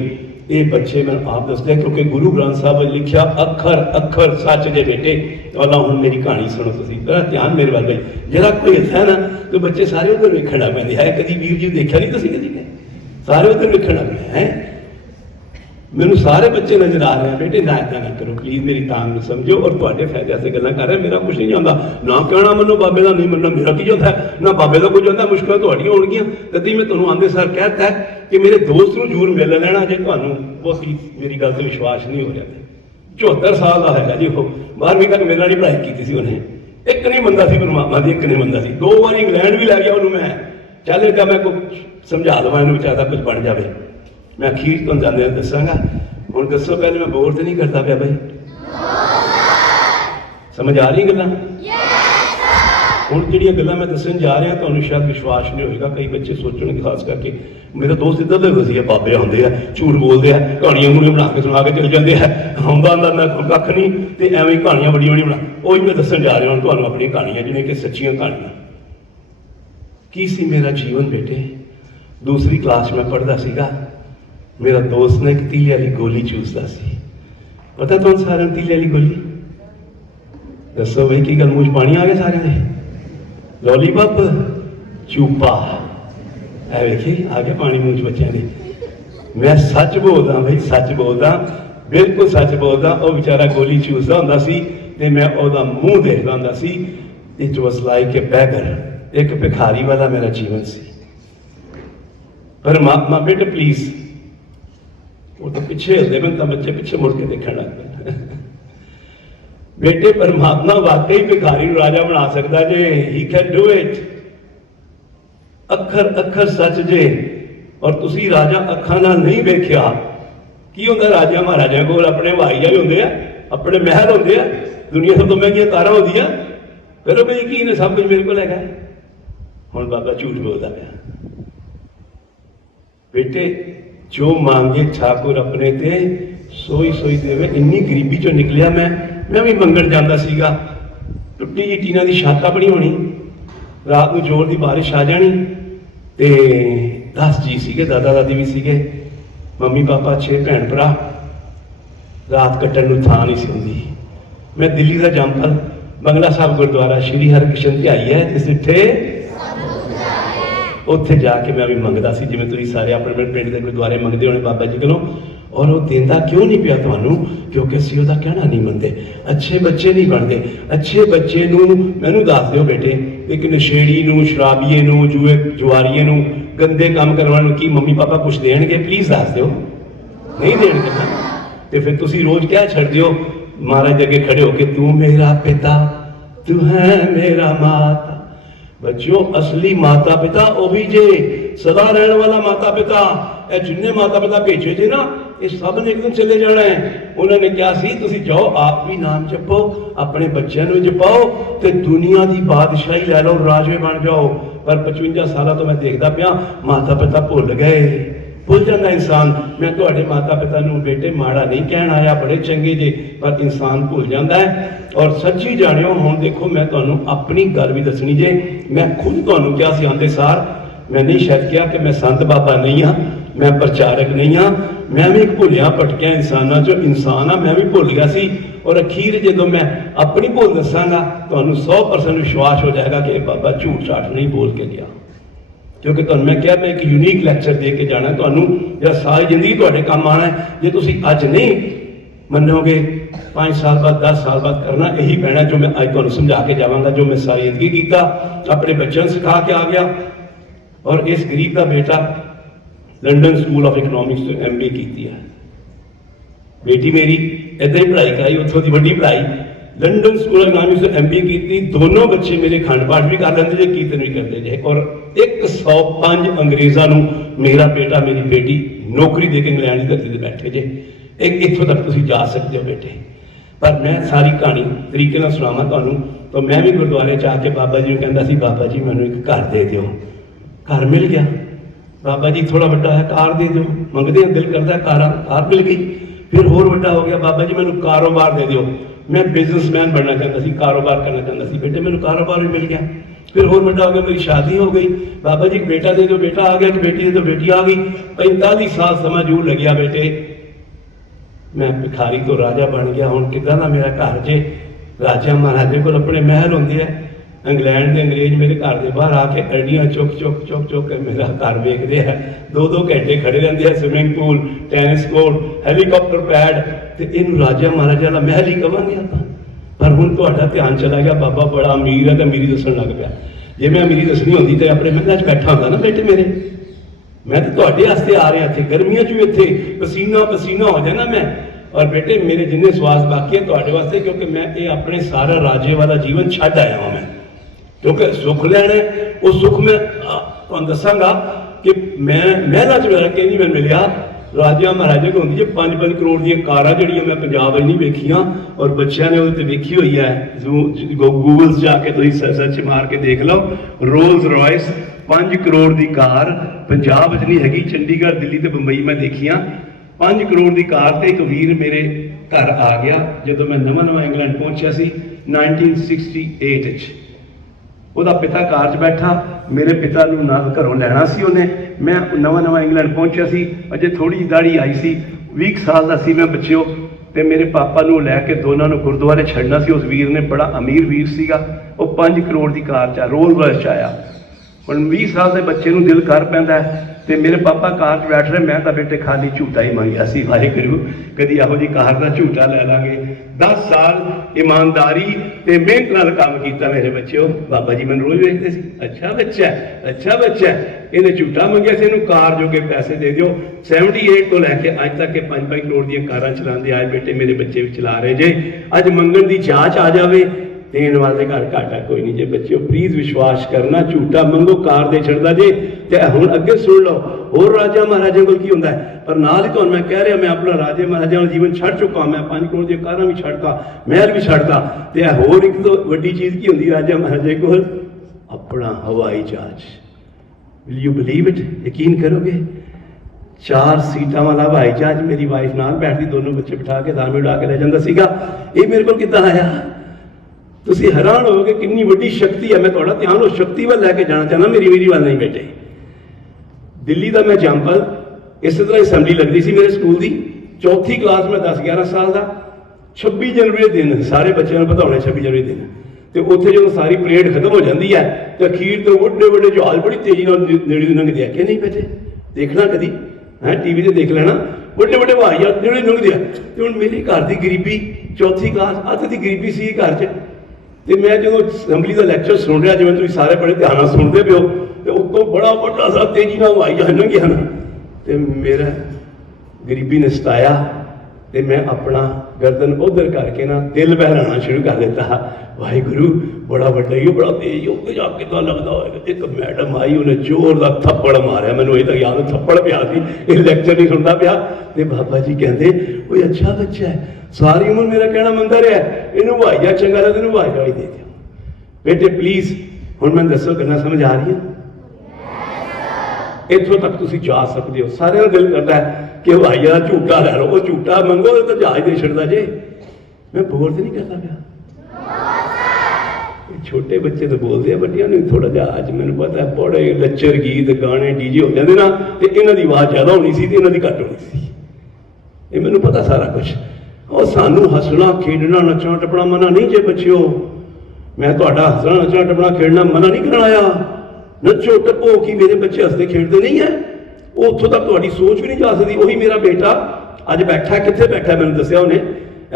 ये बच्चे मैं आप दसदे, क्योंकि गुरु ग्रंथ साहब ने लिखा अखर अखर सच जे बेटे। तो हुण मेरी कहानी सुनो तुसीं, बड़ा ध्यान मेरे वाल भाई। जरा कोई इत्थे ना तो बच्चे सारे उधर वेखण लग पैंदे है। कदी वीर जी देखा नहीं तुसीं? कदी सारे उधर वेखण लग पे हैं। मैनूं सारे बच्चे नजर आ रहे हैं। बेटे ना इदां ना करो प्लीज, मेरी तांग नूं समझो, और तुहाडे फायदे वास्ते गल्लां कर रहे। मेरा कुछ नहीं चाहुंदा, ना कहना मनो बाबे दा नहीं मनना मेरा की जांदा है, ना बाबे दा कुछ जांदा। मुश्किलां तुहाडीआं होणगीआं, कदी मैं तुहानूं आंदे सार कहता है कि मेरे दोस्त नूं जरूर मिल लेना जे तुहानूं बहुत मेरी गल ते विश्वास नहीं हो रहा। 74 साल का है जी, वो 12वीं तक मेरे नाल ही पढ़ाई की थी उन्हें। एक नहीं मनता सी परमात्मा दी, एक नहीं मनता सी। 2 बार इंग्लैंड भी लै गया उन्होंने मैं, चल क्या मैं कुछ समझा देवां इहनूं, चाहता कुछ बन जाए। मैं अखीर तुहानूं जांदे दसांगा। हुण दसो पहले मैं बोर तो नहीं करता पाया भाई? समझ आ रही गल्लां? हुण जिहड़ियां गल्लां मैं दस्सण जा रहा तुहानूं शायद विश्वास नहीं होएगा। कई बच्चे सोचणगे, खास करके मेरा दोस्त इधर दे वसीए बाबे आउंदे आ, झूठ बोलते हैं, कहानियां गुणियां बना के सुना के चले जाते हैं। आउंदा आंदा कख नहीं, तो एवं कहानियां बड़ियां बड़ियां बना। वही मैं दस्सण जा रहा हूँ तुहानूं अपनी कहानियां, जिहड़ियां कि सच्चियां कहानियां। की सी मेरा जीवन बेटे? दूसरी क्लास में पढ़दा सीगा, मेरा दोस्त ने एक तीले वाली गोली चूसदा सी। पता तुहानूं सारिआं तीले वाली गोली? दसो बई की गल, मूँह च पानी आ गया सारे दे? लॉलीपॉप, चूपा, ऐ वेखी आ गया पानी मूँह च बच्चों के। मैं सच बोलदा भाई, सच बोलदा, बिल्कुल सच बोलदा। वो बेचारा गोली चूसदा हुंदा सी ते मैं ओहदा मूँह देखदा हुंदा सी। It was like a beggar, एक भिखारी वाला मेरा जीवन सी। परमात्मा बेटे प्लीज, वो तो पिछे हिलदे मैं, तो बच्चे पिछे मुड़ के देखण लग पे। बेटे परमात्मा वाकई भिखारी नूं राजा बना सकदा जे, ही कैन डू इट। अखर अखर सच जे, और तुसी राजा अखां नाल नहीं वेखिया। की हुंदा राजा महाराजा कोल अपने हवाई जहाज हुंदे आ, अपने महल हुंदे आ, दुनिया सब तो महंगियां कारां होंदियां। करो भी यकीन है सब कुछ मेरे को हैगा। हुण बाबा झूठ बोलदा पिया। बेटे जो मांगे ठाकुर अपने ते सोई सोई देवे। इन्नी गरीबी चो निकलिया मैं, मैं भी मंगण जाता सीगा। टुट्टी जी टीना की छत अपनी होनी, रात को जोर की बारिश आ जानी, ते 10 जी सीगे, दादा दादी भी सीगे, मम्मी पापा 6 भैन भरा। रात कट्टन नूं थां नहीं सी हुंदी। मैं दिल्ली का जंपल बंगला साहब गुरुद्वारा श्री हरकृष्ण ध्याई है जिस जिथे उत्थे जाके मैं भी मंगता सी, जिवें तुसीं सारे अपने अपने पिंड के गुरुद्वारे मंगते होने बाबा जी कोलों। और वो देंदा क्यों नहीं पिया तुहानूं? क्योंकि असीं उहदा कहना नहीं मनदे, अच्छे बच्चे नहीं बनते। अच्छे बच्चे नूं मैनूं दस दिओ बेटे, एक नशेड़ी नूं, शराबीए नूं, जुआरीए नूं, गंदे काम करने वाले की मम्मी पापा कुछ देणगे? प्लीज़ दस दिओ, नहीं देणगे ना। तो फिर तुसीं रोज़ क्या छड्ड दिओ महाराज अगे खड़े हो के, तू मेरा पिता तू है मेरा माता। बच्चों असली माता पिता वही जे, सदा रहने वाला माता पिता। ए जिन्ने माता पिता भेजे जे ना, ये सब ने एक दिन चले जाना है। उन्होंने क्या सी, तुसी जाओ आप भी नाम जपो, अपने बच्चों को जपाओ, ते दुनिया की बादशाही लै लो, राजे बन जाओ। पर 55 साल तो मैं देखता पिया माता पिता भुल गए, भुल जाता इंसान। मैं तुहाडे माता पिता नूं बेटे माड़ा नहीं कहण आया, बड़े चंगे जे, पर इंसान भुल जाता है। और सच्ची जानियो हुण देखो मैं तुहानूं अपनी गल भी दसनी जे। मैं खुद तुहानूं क्या सी आंदे सार, मैं नहीं शायद क्या कि मैं संत बाबा नहीं हाँ, मैं प्रचारक नहीं हाँ, मैं भी एक भुलिया भटकिया इंसानां चों इंसान हाँ। मैं भी भुल गया सी। और अखीर जो मैं अपनी भुल दसांगा तुहानूं 100% विश्वास हो जाएगा कि बाबा झूठ साठ नहीं बोल के गया। क्योंकि तुहानूं मैं क्या, मैं एक यूनीक लैक्चर दे के जाना तुहानूं, जिहड़ा सारी जिंदगी तुहाडे काम आना है। जे तुसीं अज नहीं मनोगे 5 साल बाद 10 साल बाद करना यही पैना जो मैं अज तुहानूं समझा के जावांगा, जो मैं सारी जिंदगी कीता, अपने बच्चों को सिखा के आ गया। और इस गरीब का बेटा लंडन स्कूल ऑफ इकनॉमिक्स तो MBA की है। बेटी मेरी इधर ही पढ़ाई कराई, उत्थों की वड्डी पढ़ाई लंडन स्कूल ऑफ इकनॉमिक्स तो MBA की। दोनों बच्चे मेरे खंड पाठ भी कर लेंगे जे, कीर्तन भी करते जे। और 105 अंग्रेज़ों नूं मेरा बेटा मेरी बेटी नौकरी दे के इंग्लैंड की धरती पर बैठे जे। एक इत्थों तक तुसीं जा सकते हो बेटे। पर मैं सारी कहानी तरीके नाल सुणावां तुहानूं। तो मैं भी गुरुद्वारे च आके बाबा जी नूं कहंदा सी, बाबा जी मैनूं एक घर दे दिओ। घर मिल गया। बाबा जी थोड़ा बड़ा है, कार दे दो। मंगते हैं, दिल करता है, कार मिल गई। फिर होर बड़ा हो गया, बाबा जी मैनूं कारोबार दे दिओ। मैं बिजनेसमैन बनना चाहता सी, कारोबार करना चाहता सी। बेटे मैनूं कारोबार भी मिल गया। फिर होर बड़ा हो गया, मेरी शादी हो गई। बाबा जी बेटा दे दो, बेटा आ गया। कि बेटी दे दो, बेटी आ गई। 45 साल समा जूं लग गया बेटे, मैं भिखारी तो राजा बन गया। हुण किदां दा मेरा घर जे? राजा महाराजे कोल अपने महल होंदे है। इंग्लैंड के अंग्रेज मेरे घर के बाहर आके अड्डियां चुक चुक चुक चुक के मेरा घर वेखते हैं। 2-2 घंटे खड़े रहते हैं। Swimming pool, tennis court, helicopter pad, तो इन राजा महाराजा का महल ही कहांगे आपां। पर हुण तुहाडा ध्यान चला गया बाबा बड़ा अमीर है तो अमीरी दस्सण लग पिया। जे मैं अमीरी दसनी होंदी तो अपने महल च बैठा होंदा ना बेटे मेरे। मैं तो तुहाडे वास्ते आ रहा इत्थे, गर्मियां च भी इत्थे पसीना पसीना हो जाना मैं। और बेटे मेरे जिन्ने स्वास बाकी है तुहाडे वास्ते, क्योंकि मैं ये अपने सारा राजे वाला जीवन छड्ड आया हूं मैं। क्योंकि सुख लैना वो सुख मैं तुहानूं दसांगा कि मैं महलां च मेरा कहीं नहीं मिलिया। राजा महाराजे को होंदी 5-5 करोड़ दी कारां जिहड़ियां मैं पंजाब नहीं वेखियां। और बच्चों ने वो वेखी हुई है, गूगल जाके तुसीं सर्च मार के देख लो। रोल्स रॉयस 5 करोड़ की कार पंजाब च नहीं हैगी, चंडीगढ़ दिल्ली ते बंबई मैं देखियां। 5 करोड़ की कार ते एक वीर मेरे घर आ गया जो मैं नवा इंग्लैंड पहुंचा सी 1968। ਉਹਦਾ ਪਿਤਾ ਕਾਰ 'ਚ ਬੈਠਾ, ਮੇਰੇ ਪਿਤਾ ਨੂੰ ਨਾਲ ਘਰੋਂ ਲੈਣਾ ਸੀ ਉਹਨੇ। ਮੈਂ ਨਵਾਂ ਇੰਗਲੈਂਡ ਪਹੁੰਚਿਆ ਸੀ, ਅਜੇ ਥੋੜੀ ਜਿਹੀ ਦਾੜੀ ਆਈ ਸੀ, 20 ਸਾਲ ਦਾ ਸੀ ਮੈਂ ਬੱਚਿਓ। ਤੇ ਮੇਰੇ ਪਾਪਾ ਨੂੰ ਲੈ ਕੇ ਦੋਨਾਂ ਨੂੰ ਗੁਰਦੁਆਰੇ ਛੱਡਣਾ ਸੀ। ਉਸ ਵੀਰ ਨੇ ਬੜਾ ਅਮੀਰ ਵੀਰ ਸੀਗਾ, ਉਹ 5 ਕਰੋੜ ਦੀ ਕਾਰ 'ਚ ਰੋਲ ਰਾਇਸ 'ਚ ਆਇਆ। ਹੁਣ 20 ਸਾਲ ਦੇ ਬੱਚੇ ਨੂੰ ਦਿਲ ਕਰ ਪੈਂਦਾ ਤੇ ਮੇਰੇ ਪਾਪਾ ਕਾਰ 'ਚ ਬੈਠ ਰਹੇ, ਮੈਂ ਤਾਂ ਬੇਟੇ ਖਾਲੀ ਝੂਟਾ ਹੀ ਮੰਗਿਆ ਸੀ, ਵਾਹਿਗੁਰੂ ਕਦੀ ਇਹੋ ਜਿਹੀ ਕਾਰ ਦਾ ਝੂਟਾ ਲੈ ਲਾਂਗੇ। 10 ਸਾਲ ਈਮਾਨਦਾਰੀ ਤੇ ਮਿਹਨਤ ਨਾਲ ਕੰਮ ਕੀਤਾ ਮੇਰੇ ਬੱਚਿਓ। ਬਾਬਾ ਜੀ ਮੈਨੂੰ ਰੋਜ਼ ਵੇਖਦੇ ਸੀ, ਅੱਛਾ ਬੱਚਾ ਅੱਛਾ ਬੱਚਾ, ਇਹਨੇ ਝੂਟਾ ਮੰਗਿਆ ਸੀ, ਇਹਨੂੰ ਕਾਰ ਜੋਗੇ ਪੈਸੇ ਦੇ ਦਿਓ। 78 ਤੋਂ ਲੈ ਕੇ ਅੱਜ ਤੱਕ ਇਹ 5-5 ਕਰੋੜ ਦੀਆਂ ਕਾਰਾਂ ਚਲਾਉਂਦੇ ਆਏ ਬੇਟੇ ਮੇਰੇ ਬੱਚੇ ਵੀ ਚਲਾ ਰਹੇ ਜੇ। ਅੱਜ ਮੰਗਣ ਦੀ ਜਾਂਚ ਆ ਜਾਵੇ, देने वाले घर घाटा कोई नहीं जे। बच्चों प्लीज विश्वास करना, झूठा मंगो कार दे छड़दा जे। ते हुण अगे सुन लो होर राजा महाराजा कोल की हुंदा है। पर नाल ही तुहानूं मैं कह रहा, मैं अपना राजे महाराजा वाला जीवन छड़ चुका। मैं 5 करोड़ दी कारां भी छड़ता, महल भी छड़ता। ते होर एक तो वड्डी चीज़ की हुंदी राजा महाराजे कोल, अपना हवाई जहाज। Will you believe it? यकीन करोगे 4 सीटां वाला हवाई जहाज मेरी वाइफ नाल बैठदी, दोनों बच्चे बिठा के दामे उड़ा के ले जांदा सीगा। ये मेरे को किद्दां आया? तुसीं हैरान होवोगे कितनी वड्डी शक्ति है। मैं तुहाडा ध्यान उस शक्ति वाल लैके जाना चाहना, मेरी वाल नहीं बेटे। दिल्ली का मैं एग्जाम्पल, इस तरह असैंबली लगती सी मेरे स्कूल की, 4थी क्लास में 10-11 साल का, 26 जनवरी के दिन सारे बच्चों ने बधाने 26 जनवरी दिन, तो उत्थे जो सारी परेड खत्म हो जाती है तो अखीर तो वड्डे वड्डे जहाज बड़ी तेजी नेड़े लंघते हैं। कि नहीं बेटे? देखना कभी है टीवी से देख लेना, वड्डे वड्डे हवाई जहाज नेड़े लंघते हैं। तो हुण मेरे घर की गरीबी, 4थी क्लास अत की गरीबी सी घर च, तो मैं जो असैंबली का लैक्चर सुन रहा, जिवें तुसीं सारे बड़े ध्यान नाल सुनते पे हो, तो उत्तों बड़ा वड्डा सा तेजी नाल हवाई जहाज लंघिया ना, तो मेरा गरीबी ने सताया, तो मैं अपना गर्दन उधर करके ना दिल बहलाना शुरू कर दिता। वाहिगुरू बड़ा वड्डा ही बड़ा तेज हो जाके तो लगता होगा। एक मैडम आई, उन्हें जोरदार थप्पड़ मारिया, मैंने तक याद थप्पड़ पिया थी, ये लैक्चर नहीं सुनता पिया। तो बाबा जी कहते कोई अच्छा बच्चा है, सारी उम्र मेरा कहना मनता रहा, इनू हवाई जहाज चंगा लगता, इनू हवाई जहाज दे दिया। बेटे प्लीज हुण मैं दसो, गल्लां समझ आ रही है? इत्थों तक तुसीं जा सकते हो। सारे का दिल करता है कि हवाई जहाज झूठा लै लो, वो झूठा मंगो तो जहाज दे छड़दा जे। मैं बोर तो नहीं करता पिया? छोटे बच्चे तो बोलते हैं, बड्डियां ने थोड़ा जिहा अज मैनूं पता है बड़े लच्चर गीत गाने डीजे हो जाते ना, तो इन्हां दी आवाज़ ज़्यादा होनी सी ते इन्हां दी घट होनी सी। ये मैनूं पता सारा कुछ। और सानूं हसना खेडना नचना टपना मना नहीं जे बच्चिओ। मैं तुहाडा हसना नचना टपना खेडना मना नहीं कराया। नचो टपो, कि मेरे बच्चे हसते खेडते नहीं है, वो उत्थों तक तुहाडी सोच भी नहीं जा सकती। वही मेरा बेटा अज बैठा, कित्थे बैठा मैनूं दस्सिया उन्हें,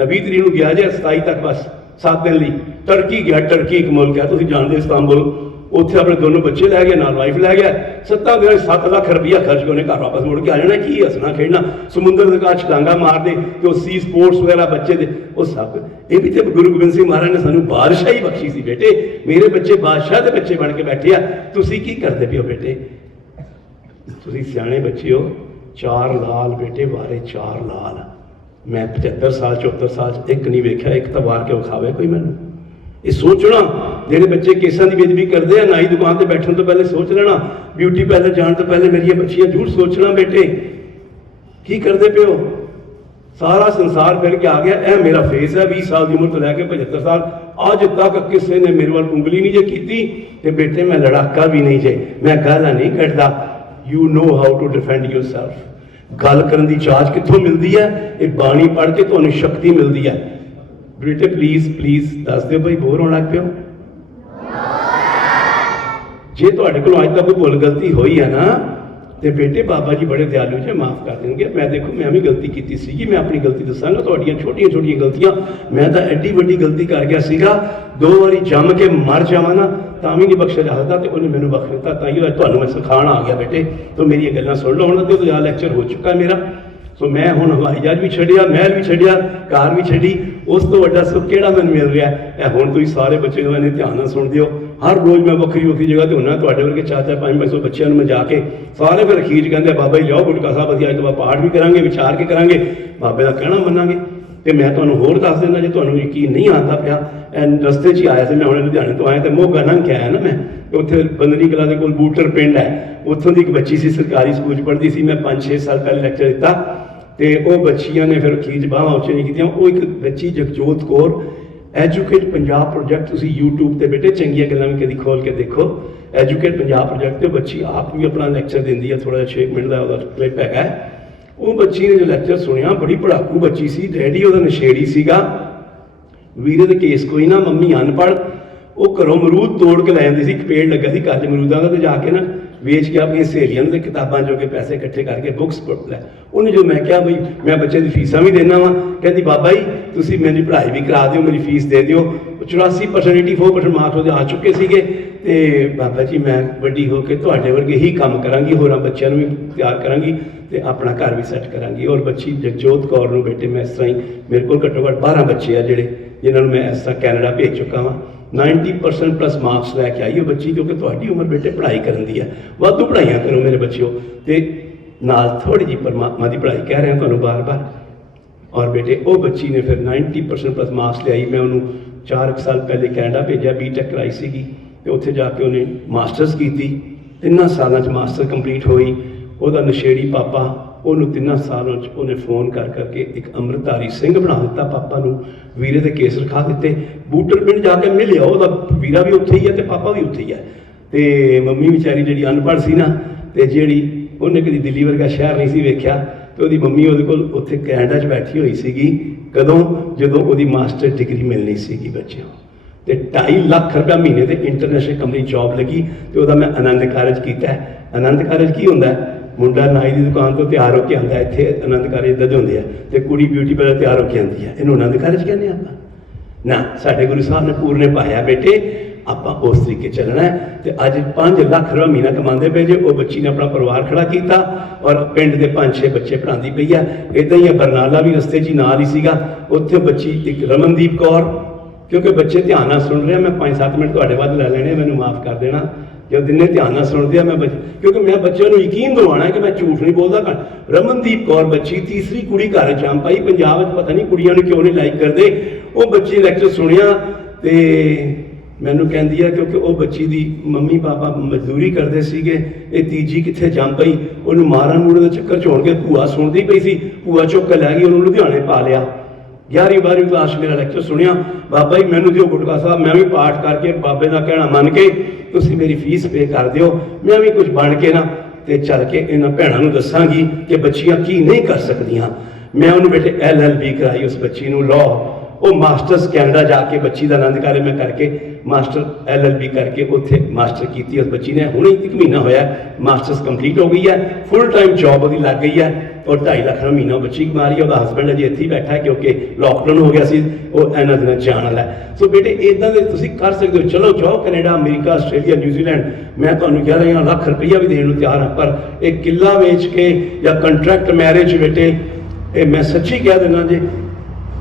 20 तरीक नूं गया जे, 27 तक बस 7 दिन लिए टर्की गया। टर्की एक मुल्क है, तुसीं जानदे इस्तांबुल, उत्थे अपने दोनों बच्चे लै गया, नाल वाइफ लै गया। 7 दिन 7 लाख रुपया खर्च के उन्हें घर वापस मुड़ के आ जाना। की हसना खेडना, समुद्र के छलांगा मारते, तो सी स्पोर्ट्स वगैरह बच्चे दे वो सब। ये भी तो गुरु गोबिंद सिंह महाराज ने सानू बादशाही बख्शी सी। बेटे मेरे बच्चे बादशाह के बच्चे बन के बैठे आ, तुसीं की करते पे हो बेटे? तुसीं सियाणे बच्चे हो। 4 लाल बेटे वारे 4 लाल। मैं 75 साल 74 साल एक नहीं वेख्या, एक तो वार के विखावे कोई मैनू। ये सोचना, जेडे बच्चे केसां की बेदबी करते हैं, नाई दुकान पर बैठने तो पहले सोच लेना, ब्यूटी पार्लर जाने तो पहले मेरी बच्चियां जरूर सोचना। बेटे की करते पे हो? सारा संसार फिर के आ गया। यह मेरा फेस है, 20 साल की उम्र तो लैके 75 साल, अज तक किसी ने मेरे वाल उंगली नहीं जे की। बेटे मैं लड़ाका भी नहीं जे, मैं गालां नहीं कटदा। You know how to defend your self. गल करन दी जाच कित्थों मिलती है? ये बाणी पढ़ के तुहानूं शक्ति मिलती है। बेटे प्लीज प्लीज दस दो भाई, बोर होने लग पे हो? जे तुहाडे कोलों अज तक कोई भुल गलती हुई है ना, तो बेटे बाबा जी बड़े दयालु जे, माफ कर देंगे। मैं देखो मैं भी गलती की सी, मैं अपनी गलती दसांगा। तुहाडियां छोटियां छोटियां गलतियां, मैं तो एड्डी वड्डी गलती कर गया सीगा। 2 बारी जम के मर जावां ना तां भी नहीं बख्शा जा सकदा, तो उन्हें मैनूं बख्श दित्ता। तां ही तुहानूं मैं सिखाण आ गया बेटे। तो मेरी गल्लां सुन लो। हुण तो यार लैक्चर हो चुका मेरा। सो मैं हुण हवाई जहाज भी छड्डिया, महल भी छड्डिया, कार भी छड्डी। उस तो वड्डा सुख किहड़ा मैनूं मिल रहा है? हुण तुसीं सारे बच्चे जो इन्हें ध्यान नाल सुणदे हो। हर रोज़ मैं वक्री वक्री जगह ते हुन्ना, तुहाडे वर्गे 4-4 500 बच्चों में जाके सारे फिर अखीर कहते बाबा जी लियाओ गुटका साहब, असीं अज तो पाठ भी करांगे, विचार के करांगे, बाबे का कहना मनांगे। तो मैं तुहानूं होर दस देना, जे तुहानूं यकीन नहीं आता पिया। रस्ते 'च ही आया से मैं, हुणे लुधियाणे तो आया, तो मोगा लंघ के आया ना मैं, उत्थे बंदरी कला दे कोल बूटर पिंड है, उत्थों की एक बच्ची सी सरकारी स्कूल पढ़ती सी। मैं 5-6 साल पहले लैक्चर दिता, तो वो बच्चियां ने फिर अखीर बाहां उच्च नहीं कीतियां। वो एक बच्ची जगजोत कौर, एजुकेट पंजाब प्रोजेक्ट, तुसीं यूट्यूब पर बेटे चंगियां गल्लां भी कदी खोल के देखो। एजुकेट पंजाब प्रोजेक्ट, तो बच्ची आप भी अपना लैक्चर देंदी है, थोड़ा 6 मिनट का क्लिप है। वो बच्ची ने जो लैक्चर सुनिया, बड़ी पढ़ाकू बच्ची सी। डैडी ਉਹਦਾ नशेड़ी सीगा, वीरे दे केस कोई ना, मम्मी अनपढ़। वो घरों अमरूद तोड़ के लै जाती सी, एक पेड़ लगा सी घर च अमरूदां दा, तो जाके ना वेच के अपनी सहेलियां के किताबां जो के पैसे इकट्ठे करके बुक्स पढ़ लै। उन्हें जो मैं क्या बई मैं बच्चे की फीसां भी देना वा, कहती बाबा जी तुसीं मेरी पढ़ाई भी करा दिओ, मेरी फीस दे दिओ। 84% 84% मार्क्स आ चुके सीगे। तो बाबा जी मैं वड्डी हो के तुहाडे वर्गे ही काम करांगी, होरां बच्चों भी तैयार करांगी, तो अपना घर भी सैट करांगी। और बच्ची जगजोत कौर नूं बेटे मैं इस तरह ही, मेरे को घट्टो घट्ट 12 बच्चे आ जिहड़े जिन्होंने मैं इस तरह कैनेडा भेज चुका हाँ। 90% प्लस मार्क्स लैके आई हो बच्ची, क्योंकि तुहाडी उम्र बेटे पढ़ाई करन दी है। वाधू पढ़ाइयां करो मेरे बच्चों, तो नाल थोड़ी जी परमात्मा की पढ़ाई कह रहा तुहानूं बार बार। और बेटे वो बच्ची ने फिर 90% प्लस मार्क्स लियाई। मैं उन्होंने 4 साल पहले कैनेडा भेजा, बीटेक कराई सी, तो उत्थे जाके उन्हें मास्टर्स की। 3 सालों मास्टर कंप्लीट हुई। वह नशेड़ी पापा ਉਹਨੂੰ 3 ਸਾਲਾਂ 'ਚ ਉਹਨੇ ਫੋਨ ਕਰ ਕਰਕੇ ਇੱਕ ਅੰਮ੍ਰਿਤਧਾਰੀ ਸਿੰਘ ਬਣਾ ਦਿੱਤਾ। ਪਾਪਾ ਨੂੰ ਵੀਰੇ ਦੇ ਕੇਸ ਰਖਾ ਦਿੱਤੇ। ਬੂਟਰ ਪਿੰਡ ਜਾ ਕੇ ਮਿਲਿਆ, ਉਹਦਾ ਵੀਰਾ ਵੀ ਉੱਥੇ ਹੀ ਹੈ ਤੇ ਪਾਪਾ ਵੀ ਉੱਥੇ ਹੀ ਹੈ। ਤੇ ਮੰਮੀ ਵਿਚਾਰੀ ਜਿਹੜੀ ਅਨਪੜ੍ਹ ਸੀ ਨਾ, ਤੇ ਜਿਹੜੀ ਉਹਨੇ ਕਦੀ ਦਿੱਲੀ ਵਰਗਾ ਸ਼ਹਿਰ ਨਹੀਂ ਸੀ ਵੇਖਿਆ, ਤੇ ਉਹਦੀ ਮੰਮੀ ਉਹਦੇ ਕੋਲ ਉੱਥੇ ਕੈਨੇਡਾ 'ਚ ਬੈਠੀ ਹੋਈ ਸੀਗੀ। ਕਦੋਂ? ਜਦੋਂ ਉਹਦੀ ਮਾਸਟਰ ਡਿਗਰੀ ਮਿਲਣੀ ਸੀਗੀ ਬੱਚਿਆਂ, ਤੇ 2.5 ਲੱਖ ਰੁਪਇਆ ਮਹੀਨੇ ਤੇ ਇੰਟਰਨੈਸ਼ਨਲ ਕੰਪਨੀ ਜੌਬ ਲੱਗੀ। ਤੇ ਉਹਦਾ ਮੈਂ ਆਨੰਦ ਕਾਰਜ ਕੀਤਾ। ਆਨੰਦ ਕਾਰਜ ਕੀ ਹੁੰਦਾ? ਮੁੰਡਾ ਨਾਈ ਦੀ ਦੁਕਾਨ ਤੋਂ ਤਿਆਰ ਹੋ ਕੇ ਆਉਂਦਾ, ਇੱਥੇ ਆਨੰਦ ਕਾਰਜ ਇੱਦਾਂ ਦੇ ਹੁੰਦੇ ਆ, ਤੇ ਕੁੜੀ ਬਿਊਟੀ ਪਾਰਲਰ ਤਿਆਰ ਹੋ ਕੇ ਆਉਂਦੀ ਹੈ। ਇਹਨੂੰ ਆਨੰਦ ਕਾਰਜ ਕਹਿੰਦੇ ਆਪਾਂ ਨਾ। ਸਾਡੇ ਗੁਰੂ ਸਾਹਿਬ ਨੇ ਪੂਰਨੇ ਪਾਇਆ ਬੇਟੇ, ਆਪਾਂ ਉਸ ਤਰੀਕੇ ਚੱਲਣਾ ਹੈ। ਤੇ ਅੱਜ 5 ਲੱਖ ਰੁਪਇਆ ਮਹੀਨਾ ਕਮਾਉਂਦੇ ਪਏ ਜੇ। ਉਹ ਬੱਚੀ ਨੇ ਆਪਣਾ ਪਰਿਵਾਰ ਖੜਾ ਕੀਤਾ ਔਰ ਪਿੰਡ ਦੇ 5-6 ਬੱਚੇ ਪੜ੍ਹਾਉਂਦੀ ਪਈ ਆ। ਇੱਦਾਂ ਹੀ ਬਰਨਾਲਾ ਵੀ ਰਸਤੇ 'ਚ ਹੀ ਨਾਲ ਹੀ ਸੀਗਾ, ਉੱਥੇ ਬੱਚੀ ਇੱਕ ਰਮਨਦੀਪ ਕੌਰ। ਕਿਉਂਕਿ ਬੱਚੇ ਧਿਆਨ ਨਾਲ ਸੁਣ ਰਹੇ ਆ, ਮੈਂ 5-7 ਮਿੰਟ ਤੁਹਾਡੇ ਵੱਧ ਲੈ ਲੈਣੇ, ਮੈਨੂੰ ਮਾਫ ਕਰ ਦੇਣਾ। ਜਦ ਦਿਨੇ ਧਿਆਨ ਨਾਲ ਸੁਣਦੇ ਆ, ਕਿਉਂਕਿ ਮੈਂ ਬੱਚਿਆਂ ਨੂੰ ਯਕੀਨ ਦਿਵਾਉਣਾ ਕਿ ਮੈਂ ਝੂਠ ਨਹੀਂ ਬੋਲਦਾ। ਰਮਨਦੀਪ ਕੌਰ ਬੱਚੀ, ਤੀਸਰੀ ਕੁੜੀ ਘਰ ਜੰਮ ਪਾਈ। ਪੰਜਾਬ ਵਿੱਚ ਪਤਾ ਨਹੀਂ ਕੁੜੀਆਂ ਨੂੰ ਕਿਉਂ ਨਹੀਂ ਲਾਈਕ ਕਰਦੇ। ਉਹ ਬੱਚੀ ਲੈਕਚਰ ਸੁਣਿਆ ਤੇ ਮੈਨੂੰ ਕਹਿੰਦੀ ਆ, ਕਿਉਂਕਿ ਉਹ ਬੱਚੀ ਦੀ ਮੰਮੀ ਪਾਪਾ ਮਜ਼ਦੂਰੀ ਕਰਦੇ ਸੀਗੇ, ਇਹ ਤੀਜੀ ਕਿੱਥੇ ਜੰਮ ਪਈ। ਉਹਨੂੰ ਮਾਰਨ ਮੂਰਨ ਦੇ ਚੱਕਰ 'ਚ ਹੋਣ ਕੇ ਭੂਆ ਸੁਣਦੀ ਪਈ ਸੀ, ਭੂਆ ਚੁੱਕ ਕੇ ਲੈ ਗਈ, ਉਹਨੂੰ ਲੁਧਿਆਣੇ ਪਾ ਲਿਆ। 11ਵੀਂ ਕਲਾਸ ਮੇਰਾ ਲੈਕਚਰ ਸੁਣਿਆ, ਬਾਬਾ ਜੀ ਮੈਨੂੰ ਦਿਓ ਗੁਟਕਾ ਸਾਹਿਬ, ਮੈਂ ਵੀ ਪਾਠ ਕਰਕੇ ਬਾਬੇ ਦਾ ਕਹਿਣਾ ਮੰਨ ਕੇ ਤੁਸੀਂ ਮੇਰੀ ਫੀਸ ਪੇ ਕਰ ਦਿਓ, ਮੈਂ ਵੀ ਕੁਝ ਬਣ ਕੇ ਨਾ ਤੇ ਚੱਲ ਕੇ ਇਹਨਾਂ ਭੈਣਾਂ ਨੂੰ ਦੱਸਾਂਗੀ ਕਿ ਬੱਚੀਆਂ ਕੀ ਨਹੀਂ ਕਰ ਸਕਦੀਆਂ। ਮੈਂ ਉਹਨੂੰ ਬੇਟੇ LLB ਕਰਾਈ ਉਸ ਬੱਚੀ ਨੂੰ, ਲਾਅ। ਉਹ ਮਾਸਟਰਸ ਕੈਨੇਡਾ ਜਾ ਕੇ ਬੱਚੀ ਦਾ ਆਨੰਦ ਕਾਰਜ ਮੈਂ ਕਰਕੇ ਮਾਸਟਰ LLB ਕਰਕੇ ਉੱਥੇ ਮਾਸਟਰ ਕੀਤੀ ਉਸ ਬੱਚੀ ਨੇ। ਹੁਣੇ 1 ਮਹੀਨਾ ਹੋਇਆ ਮਾਸਟਰਸ ਕੰਪਲੀਟ ਹੋ ਗਈ ਹੈ, ਫੁੱਲ ਟਾਈਮ ਜੌਬ ਉਹਦੀ ਲੱਗ ਗਈ ਹੈ ਔਰ 2.5 ਲੱਖ ਦਾ ਮਹੀਨਾ ਬੱਚੀ ਕਮਾ ਰਹੀ ਹੈ। ਉਹਦਾ ਹਸਬੈਂਡ ਅਜੇ ਇੱਥੇ ਹੀ ਬੈਠਾ ਹੈ ਕਿਉਂਕਿ ਲੋਕਡਾਊਨ ਹੋ ਗਿਆ ਸੀ, ਉਹ ਇਹਨਾਂ ਦਿਨਾਂ ਜਾਣ ਵਾਲਾ ਹੈ। ਸੋ ਬੇਟੇ ਇੱਦਾਂ ਦੇ ਤੁਸੀਂ ਕਰ ਸਕਦੇ ਹੋ। ਚਲੋ ਜਾਓ ਕੈਨੇਡਾ, ਅਮਰੀਕਾ, ਆਸਟ੍ਰੇਲੀਆ, ਨਿਊਜ਼ੀਲੈਂਡ। ਮੈਂ ਤੁਹਾਨੂੰ 11 ਲੱਖ ਰੁਪਈਆ ਵੀ ਦੇਣ ਨੂੰ ਤਿਆਰ ਹਾਂ, ਪਰ ਇਹ ਕਿੱਲਾ ਵੇਚ ਕੇ ਜਾਂ ਕੰਟਰੈਕਟ ਮੈਰਿਜ ਬੇਟੇ, ਇਹ ਮੈਂ ਸੱਚੀ ਕਹਿ ਦਿੰਦਾ ਜੇ